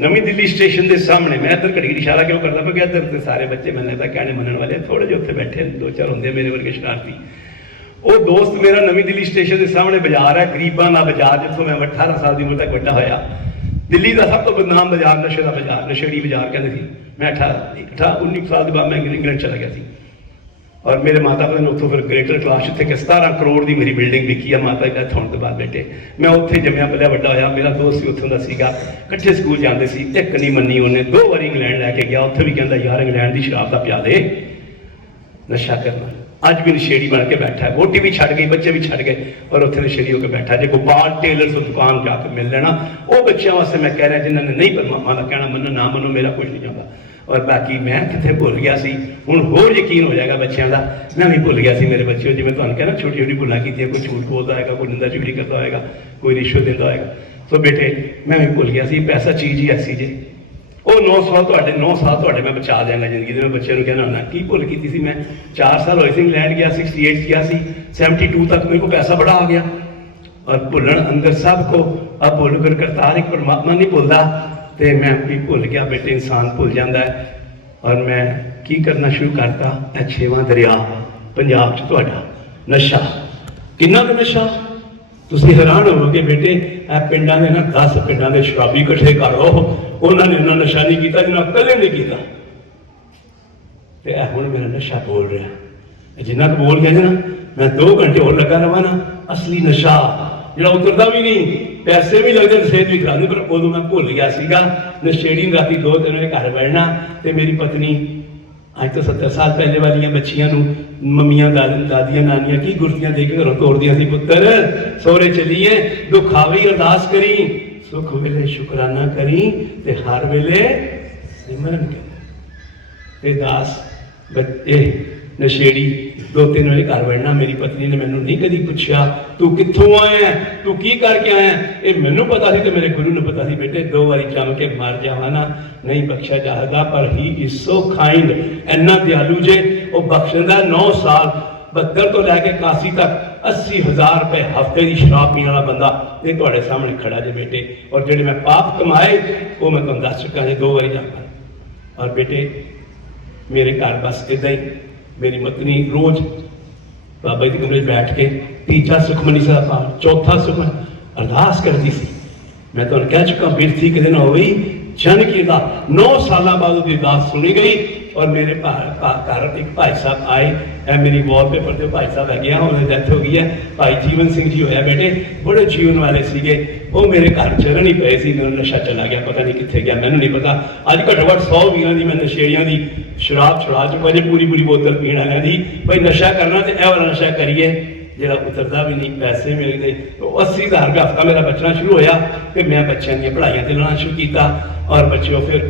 नवी दिल्ली स्टेशन के सामने। मैं इधर घड़ी इशारा क्यों करता मैं, इधर तो सारे बच्चे मैंने तो कहने मनने वाले, थोड़े जो उत्थे बैठे 2-4 होंगे मेरे वर्गे शरारती। वो दोस्त मेरा नवी दिल्ली स्टेशन के सामने बाजार है, गरीबों का बाजार, जितों मैं 18 साल की उम्र तक बड़ा होया। दिल्ली का सब तो बदनाम बाजार, नशे का बाजार, नशेड़ी बाजार कहते थे। मैं 19 साल के बाद मैं इंग्लैंड चला गया थी, और मेरे माता पिता ने उत्थों फिर ग्रेटर क्लास इतने कि 17 करोड़ की मेरी बिल्डिंग विकी है माता जी डेथ होने के बाद। बेटे मैं उत्थे जम्मिया पलिया बड़ा होया, मेरा दोस्त भी उत्थों का सीगा, कट्ठे स्कूल जाते सी। एक नहीं मनी उन्हें, 2 बार इंग्लैंड लैके गया, उत्थे भी कहता यार इंग्लैंड की शराब का पिया दे, नशा करना। अज भी नशेड़ी बन के बैठा है, वोटी भी छड़ गई, बच्चे भी छड़ गए, और उत्थे नशेड़ी होकर बैठा। जो गोपाल टेलर से दुकान जाकर मिल लेना, वो बच्चों वास्ते मैं कह रहा जिन्होंने नहीं परमात्मा का कहना मनो ना मनो, मेरा कुछ नहीं चाहता। और बाकी मैं कितने भुल गया सी, हुण होर यकीन हो जाएगा बच्चों का, मैं भी भुल गया सी मेरे बच्चों, जिवें तुहानूं कहना छोटी छोटी भुलां कीतियां, कोई झूठ बोलता होएगा, कोई निंदा चुगली करता होएगा, कोई रिश्वत देता होएगा। तो बेटे मैं भी भुल गया सी, पैसा चीज़ ही ऐसी जे। वो 9 साल तुहाडे मैं बचा देंगा जिंदगी में। बच्चों को कहना होना की भुल की थी मैं, 4 साल होए थे इंग्लैंड गया, 68 गया सी, 72 तक मेरे को पैसा बड़ा आ गया। और भुलन अंदर सब को, अब भुल कर करतार एक परमात्मा नहीं भुलता, तो मैं भी भुल गया। बेटे इंसान भुल जाता है। और मैं की करना शुरू करता, 6वां दरिया पंजाब च तुहाडा नशा, किन्ना का नशा तुसीं हैरान होवोगे बेटे। पिंडां दे ना 10 पिंडां दे शराबी इकट्ठे कर लो, उन्होंने इन्ना नशा नहीं किया जिन्ना कदे नहीं किया। तो हुण मेरा नशा बोल रहा, जिन्ना को बोल गया ना, मैं 2 घंटे और लगा रहा ना, असली नशा जो उतरता भी नहीं, पैसे भी लगते, सेहत भी खराब। पर उदों मैं भुल गया सीगा, नशेड़ी राती 2-3 बजे घर बैठना, तो मेरी पत्नी अज तो 70 साल पहले वाली बच्चियां मम्मियां दादियां नानियां की गुरतियां दे के घरों तोड़दियां सी, पुत्तर सोहरे चलीए, दुख आवी अरदास करी, सुख वेले शुकराना करी, ते हर वेले सिमरन करी। दास बच्चे ਨਸ਼ੇੜੀ 2-3 ਵਜੇ ਘਰ ਵੜਨਾ। ਮੇਰੀ ਪਤਨੀ ਨੇ ਮੈਨੂੰ ਨਹੀਂ ਕਦੀ ਪੁੱਛਿਆ ਤੂੰ ਕਿੱਥੋਂ ਆਇਆ, ਤੂੰ ਕੀ ਕਰਕੇ ਆਇਆ। ਇਹ ਮੈਨੂੰ ਪਤਾ ਸੀ ਤੇ ਮੇਰੇ ਗੁਰੂ ਨੂੰ ਪਤਾ ਸੀ, ਬੇਟੇ 2 ਵਾਰੀ ਜੰਮ ਕੇ ਮਰ ਜਾਵਾਂ ਨਾ ਨਹੀਂ ਬਖਸ਼ਿਆ ਜਾਦਾ, ਪਰ ਹੀ ਇਜ਼ ਸੋ ਕਾਈਂਡ, ਇੰਨਾ ਦਿਆਲੂ ਜੇ ਉਹ ਬਖਸ਼ਦਾ। 9 ਸਾਲ 72 ਤੋਂ ਲੈ ਕੇ 81 ਤੱਕ 80,000 ਰੁਪਏ ਹਫ਼ਤੇ ਦੀ ਸ਼ਰਾਬ ਪੀਣ ਵਾਲਾ ਬੰਦਾ ਇਹ ਤੁਹਾਡੇ ਸਾਹਮਣੇ ਖੜਾ ਜੇ ਬੇਟੇ। ਔਰ ਜਿਹੜੇ ਮੈਂ ਪਾਪ ਕਮਾਏ ਉਹ ਮੈਂ ਤੁਹਾਨੂੰ ਦੱਸ ਚੁੱਕਾ ਜੇ 2 ਵਾਰੀ ਜੰਮ। ਔਰ ਬੇਟੇ ਮੇਰੇ ਘਰ ਬਸ ਇਦਾਂ ਹੀ ਮੇਰੀ ਪਤਨੀ ਰੋਜ਼ ਬਾਬਾ ਜੀ ਦੇ ਕਮਰੇ 'ਚ ਬੈਠ ਕੇ ਤੀਜਾ ਸੁਖਮਨੀ ਸਾਹਿਬ ਪਾਠ, ਚੌਥਾ ਸੁਖਮਨੀ ਅਰਦਾਸ ਕਰਦੀ ਸੀ। ਮੈਂ ਤੁਹਾਨੂੰ ਕਹਿ ਚੁੱਕਾ ਬਿਰਥੀ ਕਿਤੇ ਨਾ ਹੋਈ ਜਨ ਕੀ ਦਾ 9 ਸਾਲਾਂ ਬਾਅਦ ਉਹਦੀ ਅਰਦਾਸ ਸੁਣੀ ਗਈ। ਔਰ ਮੇਰੇ ਘਰ ਇੱਕ ਭਾਈ ਸਾਹਿਬ ਆਏ, ਇਹ ਮੇਰੀ ਵਾਲਪੇਪਰ ਤੇ ਭਾਈ ਸਾਹਿਬ ਹੈਗੇ ਆ, ਉਹਨਾਂ ਦੀ ਡੈਥ ਹੋ ਗਈ ਹੈ। ਭਾਈ ਜੀਵਨ ਸਿੰਘ ਜੀ ਹੋਇਆ ਬੇਟੇ, ਬੜੇ ਜੀਵਨ ਵਾਲੇ ਸੀਗੇ। ਉਹ ਮੇਰੇ ਘਰ ਚਰਨ ਹੀ ਪਏ ਸੀ, ਮੈਨੂੰ ਨਸ਼ਾ ਚਲਾ ਗਿਆ, ਪਤਾ ਨਹੀਂ ਕਿੱਥੇ ਗਿਆ, ਮੈਨੂੰ ਨਹੀਂ ਪਤਾ। ਅੱਜ ਘੱਟੋ ਘੱਟ 100 ਵੀਰਾਂ ਦੀ ਮੈਂ ਨਸ਼ੇੜੀਆਂ ਦੀ ਸ਼ਰਾਬ ਛੁਡਾ ਚੁੱਕਾ ਜੇ, ਪੂਰੀ ਬੋਤਲ ਪੀਣ ਵਾਲਿਆਂ ਦੀ। ਭਾਈ ਨਸ਼ਾ ਕਰਨਾ ਤੇ ਇਹ ਵਾਲਾ ਨਸ਼ਾ ਕਰੀਏ ਜਿਹੜਾ ਉਤਰਦਾ ਵੀ ਨਹੀਂ, ਪੈਸੇ ਮਿਲਦੇ। 80,000 ਰੁਪਏ ਹਫ਼ਤਾ ਮੇਰਾ ਬਚਣਾ ਸ਼ੁਰੂ ਹੋਇਆ ਤੇ ਮੈਂ ਬੱਚਿਆਂ ਦੀਆਂ ਪੜ੍ਹਾਈਆਂ ਤੇ ਲਾਉਣਾ ਸ਼ੁਰੂ ਕੀਤਾ। ਔਰ ਬੱਚਿਓ ਫਿਰ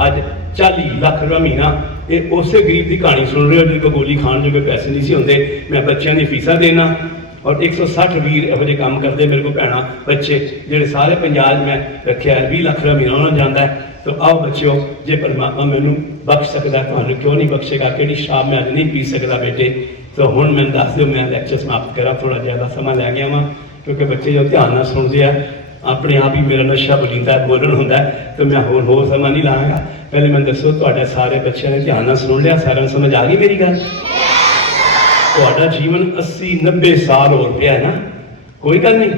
ਅੱਜ 40 ਲੱਖ ਰੁਪਏ ਮਹੀਨਾ, ਇਹ ਉਸੇ ਗਰੀਬ ਦੀ ਕਹਾਣੀ ਸੁਣ ਰਹੇ ਹੋ ਜਿਹਦੇ ਕੋਲ ਗੋਲੀ ਖਾਣ ਜੋਗੇ ਪੈਸੇ ਨਹੀਂ ਸੀ ਹੁੰਦੇ। ਮੈਂ ਬੱਚਿਆਂ ਦੀ ਫੀਸਾਂ ਦੇਣਾ ਔਰ 160 ਵੀਰ ਇਹੋ ਜਿਹੇ ਕੰਮ ਕਰਦੇ ਮੇਰੇ ਕੋਲ ਭੈਣਾਂ ਬੱਚੇ, ਜਿਹੜੇ ਸਾਰੇ ਪੰਜਾਬ 'ਚ ਮੈਂ ਰੱਖਿਆ 20 ਲੱਖ ਰੁਪਏ ਮਹੀਨਾ ਉਹਨਾਂ ਨੂੰ ਜਾਂਦਾ ਹੈ। ਤਾਂ ਆਓ ਬੱਚਿਓ, ਜੇ ਪਰਮਾਤਮਾ ਮੈਨੂੰ ਬਖਸ਼ ਸਕਦਾ ਤੁਹਾਨੂੰ ਕਿਉਂ ਨਹੀਂ ਬਖਸ਼ੇਗਾ। ਕਿਹੜੀ ਸ਼ਰਾਬ ਮੈਂ ਅੱਜ ਨਹੀਂ ਪੀ ਸਕਦਾ ਬੇਟੇ। ਤਾਂ ਹੁਣ ਮੈਨੂੰ ਦੱਸ ਦਿਓ, ਮੈਂ ਲੈਕਚਰ ਸਮਾਪਤ ਕਰਾਂ, ਥੋੜ੍ਹਾ ਜ਼ਿਆਦਾ ਸਮਾਂ ਲੈ ਗਿਆ ਵਾਂ ਕਿਉਂਕਿ ਬੱਚੇ ਜੋ ਧਿਆਨ ਨਾਲ ਸੁਣਦੇ ਆ ਆਪਣੇ ਆਪ ਹੀ ਮੇਰਾ ਨਸ਼ਾ ਬੁਲੀਂਦਾ ਬੋਲਣ ਹੁੰਦਾ ਤੇ ਮੈਂ ਹੋਰ ਸਮਾਂ ਨਹੀਂ ਲਾਂਗਾ। ਪਹਿਲੇ ਮੈਨੂੰ ਦੱਸੋ ਤੁਹਾਡੇ ਸਾਰੇ ਬੱਚਿਆਂ ਨੇ ਧਿਆਨ ਨਾਲ ਸੁਣ ਲਿਆ, ਸਾਰਿਆਂ ਨੂੰ ਸਮਝ ਆ ਗਈ ਮੇਰੀ ਗੱਲ। ਤੁਹਾਡਾ ਜੀਵਨ 80-90 ਸਾਲ ਹੋ ਗਿਆ ਹੈ ਨਾ, ਕੋਈ ਗੱਲ ਨਹੀਂ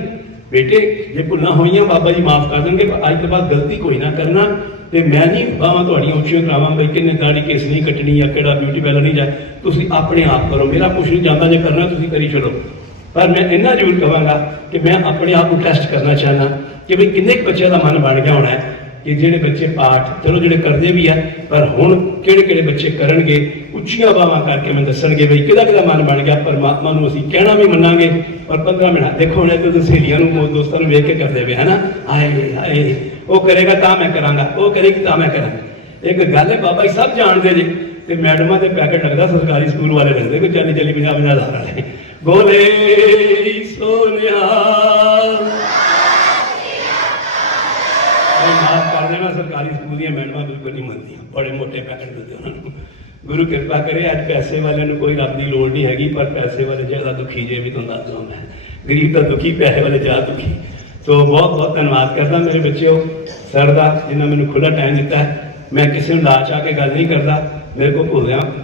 ਬੇਟੇ, ਜੇ ਭੁੱਲਾਂ ਹੋਈਆਂ ਬਾਬਾ ਜੀ ਮਾਫ ਕਰ ਦੇਣਗੇ, ਪਰ ਅੱਜ ਤੋਂ ਬਾਅਦ ਗਲਤੀ ਕੋਈ ਨਾ ਕਰਨਾ। ਤੇ ਮੈਂ ਨਹੀਂ ਬਾਹਾਂ ਤੁਹਾਡੀਆਂ ਉੱਚੀਆਂ ਕਰਾਵਾਂ ਬਈ ਕਿੰਨੇ ਦਾੜੀ ਕੇਸ ਨਹੀਂ ਕੱਟਣੀ ਜਾਂ ਕਿਹੜਾ ਬਿਊਟੀ ਪਾਰਲਰ ਨਹੀਂ ਜਾਏ, ਤੁਸੀਂ ਆਪਣੇ ਆਪ ਕਰੋ, ਮੇਰਾ ਕੁਛ ਨਹੀਂ ਜਾਂਦਾ, ਜੇ ਕਰਨਾ ਤੁਸੀਂ ਕਰੀ ਚਲੋ। ਪਰ ਮੈਂ ਇੰਨਾ ਜ਼ਰੂਰ ਕਹਾਂਗਾ ਕਿ ਮੈਂ ਆਪਣੇ ਆਪ ਨੂੰ ਟੈਸਟ ਕਰਨਾ ਚਾਹੁੰਦਾ ਕਿ ਬਈ ਕਿੰਨੇ ਕੁ ਬੱਚਿਆਂ ਦਾ ਮਨ ਬਣ ਗਿਆ ਹੋਣਾ ਹੈ ਕਿ ਜਿਹੜੇ ਬੱਚੇ ਪਾਠ ਚਲੋ ਜਿਹੜੇ ਕਰਦੇ ਵੀ ਆ, ਪਰ ਹੁਣ ਕਿਹੜੇ ਬੱਚੇ ਕਰਨਗੇ, ਉੱਚੀਆਂ ਬਾਹਾਂ ਕਰਕੇ ਮੈਂ ਦੱਸਣਗੇ ਬਈ ਕਿਹਦਾ ਮਨ ਬਣ ਗਿਆ। ਪਰਮਾਤਮਾ ਨੂੰ ਅਸੀਂ ਕਹਿਣਾ ਵੀ ਮੰਨਾਂਗੇ। ਪਰ 15 ਮਿੰਟ ਦੇਖੋ ਹੁਣ ਇਹ ਸਹੇਲੀਆਂ ਨੂੰ ਦੋਸਤਾਂ ਨੂੰ ਵੇਖ ਕੇ ਕਰਦੇ ਪਏ ਹੈ ਨਾ, ਹਾਏ ਉਹ ਕਰੇਗਾ ਤਾਂ ਮੈਂ ਕਰਾਂਗਾ, ਉਹ ਕਰੇਗੀ ਤਾਂ ਮੈਂ ਕਰਾਂਗਾ। ਇੱਕ ਗੱਲ ਹੈ ਬਾਬਾ ਜੀ ਸਭ ਜਾਣਦੇ ਜੇ, ਤੇ ਮੈਡਮਾਂ ਦੇ ਪੈਕੇਟ ਲੱਗਦਾ ਸਰਕਾਰੀ ਸਕੂਲ ਵਾਲੇ ਲੱਗਦੇ ਕੋਈ 40-40 50-50 ਹਜ਼ਾਰ ਵਾਲੇ। ਬੋਲੇ ਸੋਨਿਆ ਮਾਫ ਕਰ ਦੇਣਾ, ਸਰਕਾਰੀ ਸਕੂਲ ਦੀਆਂ ਮੈਡਮਾਂ ਬਿਲਕੁਲ ਨਹੀਂ ਮੰਨਦੀਆਂ, ਬੜੇ ਮੋਟੇ ਪੈਕੇਟ ਦਿੰਦੇ ਉਹਨਾਂ ਨੂੰ। ਗੁਰੂ ਕਿਰਪਾ ਕਰੇ, ਅੱਜ ਪੈਸੇ ਵਾਲਿਆਂ ਨੂੰ ਕੋਈ ਰੱਬ ਦੀ ਲੋੜ ਨਹੀਂ ਹੈਗੀ, ਪਰ ਪੈਸੇ ਵਾਲੇ ਜ਼ਿਆਦਾ ਦੁਖੀ ਜੇ ਵੀ ਤੁਹਾਨੂੰ ਦੱਸ ਦਿੰਦਾ, ਗਰੀਬ ਤਾਂ ਦੁਖੀ, ਪੈਸੇ ਵਾਲੇ ਜ਼ਿਆਦਾ ਦੁਖੀ। ਸੋ ਬਹੁਤ ਧੰਨਵਾਦ ਕਰਦਾ ਮੇਰੇ ਬੱਚਿਓ ਸਰ ਦਾ, ਜਿਨ੍ਹਾਂ ਮੈਨੂੰ ਖੁੱਲ੍ਹਾ ਟਾਈਮ ਦਿੱਤਾ ਹੈ। ਮੈਂ ਕਿਸੇ ਨੂੰ ਲਾਚ ਆ ਕੇ ਗੱਲ ਨਹੀਂ ਕਰਦਾ, ਮੇਰੇ ਕੋਲ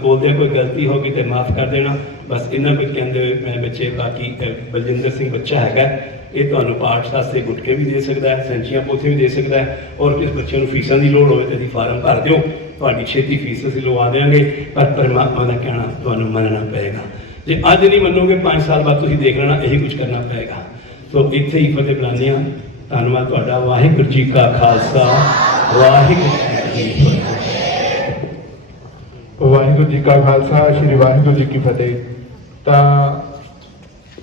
ਬੋਲਦਿਆਂ ਕੋਈ ਗਲਤੀ ਹੋ ਗਈ ਤੇ ਮਾਫ ਕਰ ਦੇਣਾ। ਬਸ ਇਹਨਾਂ ਵਿੱਚ ਕਹਿੰਦੇ ਹੋਏ ਮੈਂ ਬੱਚੇ, ਬਾਕੀ ਬਲਜਿੰਦਰ ਸਿੰਘ ਬੱਚਾ ਹੈਗਾ, ਇਹ ਤੁਹਾਨੂੰ ਪਾਠ ਵਾਸਤੇ ਗੁਟਕੇ ਵੀ ਦੇ ਸਕਦਾ ਹੈ, ਸੈਂਚੀਆਂ ਪੋਥੀਆਂ ਵੀ ਦੇ ਸਕਦਾ ਹੈ। ਔਰ ਕਿਸ ਬੱਚੇ ਨੂੰ ਫੀਸਾਂ ਦੀ ਲੋੜ ਹੋਵੇ ਤਾਂ ਅਸੀਂ ਫਾਰਮ ਭਰ ਦਿਓ, ਤੁਹਾਡੀ ਛੇਤੀ ਫੀਸ ਅਸੀਂ ਲਵਾ ਦੇਵਾਂਗੇ। ਪਰ ਪਰਮਾਤਮਾ ਦਾ ਕਹਿਣਾ ਤੁਹਾਨੂੰ ਮੰਨਣਾ ਪਏਗਾ। ਜੇ ਅੱਜ ਨਹੀਂ ਮੰਨੋਗੇ 5 ਸਾਲ ਬਾਅਦ ਤੁਸੀਂ ਦੇਖ ਲੈਣਾ ਇਹੀ ਕੁਝ ਕਰਨਾ ਪਏਗਾ। ਸੋ ਇੱਥੇ ਹੀ ਫਤਿਹ ਬੁਲਾਉਂਦੇ ਹਾਂ। ਧੰਨਵਾਦ ਤੁਹਾਡਾ। ਵਾਹਿਗੁਰੂ ਜੀ ਕਾ ਖਾਲਸਾ, ਵਾਹਿਗੁਰੂ ਜੀ ਕੀ ਫਤਿਹ। ਵਾਹਿਗੁਰੂ ਜੀ ਕਾ ਖਾਲਸਾ, ਸ਼੍ਰੀ ਵਾਹਿਗੁਰੂ ਜੀ ਕੀ ਫਤਿਹ। ਤਾਂ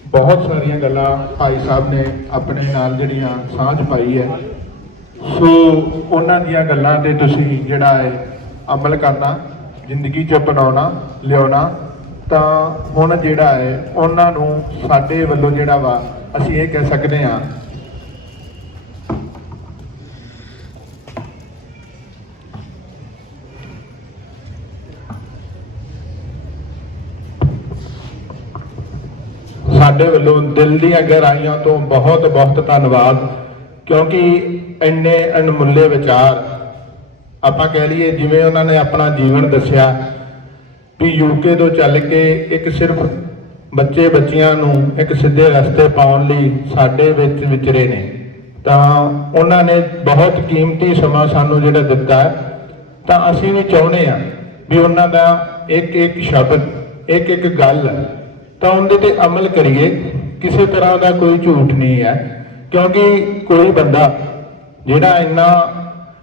ਬਹੁਤ ਸਾਰੀਆਂ ਗੱਲਾਂ ਭਾਈ ਸਾਹਿਬ ਨੇ ਆਪਣੇ ਨਾਲ ਜਿਹੜੀਆਂ ਸਾਂਝ ਪਾਈ ਹੈ, ਸੋ ਉਹਨਾਂ ਦੀਆਂ ਗੱਲਾਂ ਤੇ ਤੁਸੀਂ ਜਿਹੜਾ ਹੈ ਅਮਲ ਕਰਨਾ, ਜ਼ਿੰਦਗੀ 'ਚ ਅਪਣਾਉਣਾ ਲਿਆਉਣਾ। ਤਾਂ ਹੁਣ ਜਿਹੜਾ ਹੈ ਉਹਨਾਂ ਨੂੰ ਸਾਡੇ ਵੱਲੋਂ ਜਿਹੜਾ ਵਾ ਅਸੀਂ ਇਹ ਕਹਿ ਸਕਦੇ ਹਾਂ ਸਾਡੇ ਵੱਲੋਂ ਦਿਲ ਦੀਆਂ ਗਹਿਰਾਈਆਂ ਤੋਂ ਬਹੁਤ ਬਹੁਤ ਧੰਨਵਾਦ, ਕਿਉਂਕਿ ਇੰਨੇ ਅਣਮੁੱਲੇ ਵਿਚਾਰ ਆਪਾਂ ਕਹਿ ਲਈਏ, ਜਿਵੇਂ ਉਹਨਾਂ ਨੇ ਆਪਣਾ ਜੀਵਨ ਦੱਸਿਆ ਵੀ ਯੂਕੇ ਤੋਂ ਚੱਲ ਕੇ ਇੱਕ ਸਿਰਫ ਬੱਚਿਆਂ ਨੂੰ ਇੱਕ ਸਿੱਧੇ ਰਸਤੇ ਪਾਉਣ ਲਈ ਸਾਡੇ ਵਿੱਚ ਵਿਚਰੇ ਨੇ। ਤਾਂ ਉਹਨਾਂ ਨੇ ਬਹੁਤ ਕੀਮਤੀ ਸਮਾਂ ਸਾਨੂੰ ਜਿਹੜਾ ਦਿੱਤਾ ਹੈ, ਤਾਂ ਅਸੀਂ ਵੀ ਚਾਹੁੰਦੇ ਹਾਂ ਵੀ ਉਹਨਾਂ ਦਾ ਇੱਕ ਸ਼ਬਦ, ਇੱਕ ਗੱਲ ਤਾਂ ਉਹਦੇ ਤੇ ਅਮਲ ਕਰੀਏ। ਕਿਸੇ ਤਰ੍ਹਾਂ ਦਾ ਕੋਈ ਝੂਠ ਨਹੀਂ ਹੈ, ਕਿਉਂਕਿ ਕੋਈ ਬੰਦਾ ਜਿਹੜਾ ਇੰਨਾ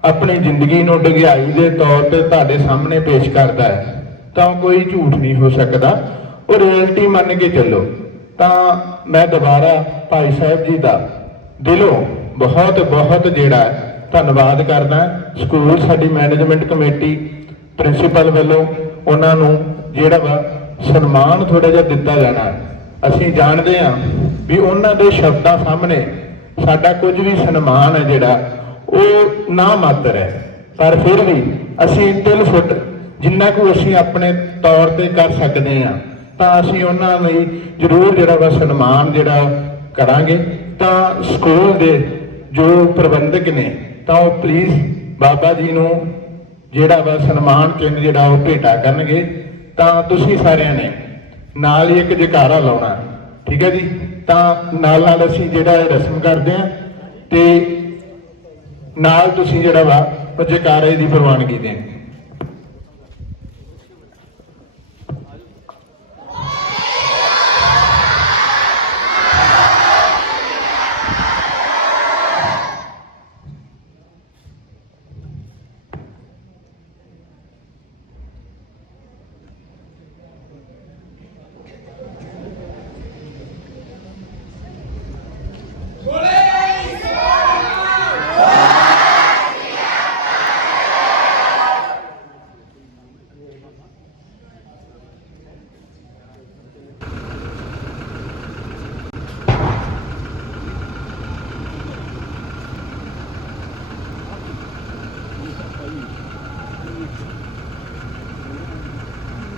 ਆਪਣੀ ਜ਼ਿੰਦਗੀ ਨੂੰ ਡੂੰਘਾਈ ਦੇ ਤੌਰ ਤੇ ਤੁਹਾਡੇ ਸਾਹਮਣੇ ਪੇਸ਼ ਕਰਦਾ ਹੈ ਤਾਂ ਕੋਈ ਝੂਠ ਨਹੀਂ ਹੋ ਸਕਦਾ, ਉਹ ਰਿਐਲਿਟੀ ਮੰਨ ਕੇ ਚੱਲੋ। ਤਾਂ ਮੈਂ ਦੁਬਾਰਾ ਭਾਈ ਸਾਹਿਬ ਜੀ ਦਾ ਦਿਲੋਂ ਬਹੁਤ ਜਿਹੜਾ ਧੰਨਵਾਦ ਕਰਦਾ। ਸਕੂਲ ਸਾਡੀ ਮੈਨੇਜਮੈਂਟ ਕਮੇਟੀ ਪ੍ਰਿੰਸੀਪਲ ਵੱਲੋਂ ਉਹਨਾਂ ਨੂੰ ਜਿਹੜਾ ਵਾ ਸਨਮਾਨ ਥੋੜਾ ਜਿਹਾ ਦਿੱਤਾ ਜਾਣਾ। ਅਸੀਂ ਜਾਣਦੇ ਹਾਂ ਵੀ ਉਹਨਾਂ ਦੇ ਸ਼ਬਦਾਂ ਸਾਹਮਣੇ ਸਾਡਾ ਕੁਝ ਵੀ ਸਨਮਾਨ ਹੈ ਜਿਹੜਾ ਉਹ ਨਾ ਮਾਤਰ ਹੈ, ਪਰ ਫਿਰ ਵੀ ਅਸੀਂ ਤਿਲ ਫੁੱਟ ਜਿੰਨਾ ਕੁ ਅਸੀਂ ਆਪਣੇ ਤੌਰ ਤੇ ਕਰ ਸਕਦੇ ਹਾਂ ਤਾਂ ਅਸੀਂ ਉਹਨਾਂ ਲਈ ਜ਼ਰੂਰ ਜਿਹੜਾ ਵਾ ਸਨਮਾਨ ਜਿਹੜਾ ਕਰਾਂਗੇ। ਤਾਂ ਸਕੂਲ ਦੇ ਜੋ ਪ੍ਰਬੰਧਕ ਨੇ ਤਾਂ ਉਹ ਪਲੀਜ਼ ਬਾਬਾ ਜੀ ਨੂੰ ਜਿਹੜਾ ਵਾ ਸਨਮਾਨ ਚਿੰਨ੍ਹ ਜਿਹੜਾ ਉਹ ਭੇਟਾ ਕਰਨਗੇ। ਤਾਂ ਤੁਸੀਂ ਸਾਰਿਆਂ ਨੇ ਨਾਲ ਹੀ ਇੱਕ ਜੈਕਾਰਾ ਲਾਉਣਾ, ਠੀਕ ਹੈ ਜੀ। ਤਾਂ ਨਾਲ ਨਾਲ ਅਸੀਂ ਜਿਹੜਾ ਇਹ ਰਸਮ ਕਰਦੇ ਹਾਂ ਤੇ ਨਾਲ ਤੁਸੀਂ ਜਿਹੜਾ ਵਾ ਉਹ ਜੈਕਾਰੇ ਦੀ ਪ੍ਰਵਾਨਗੀ ਦੇਣ। ਬੋਲੇ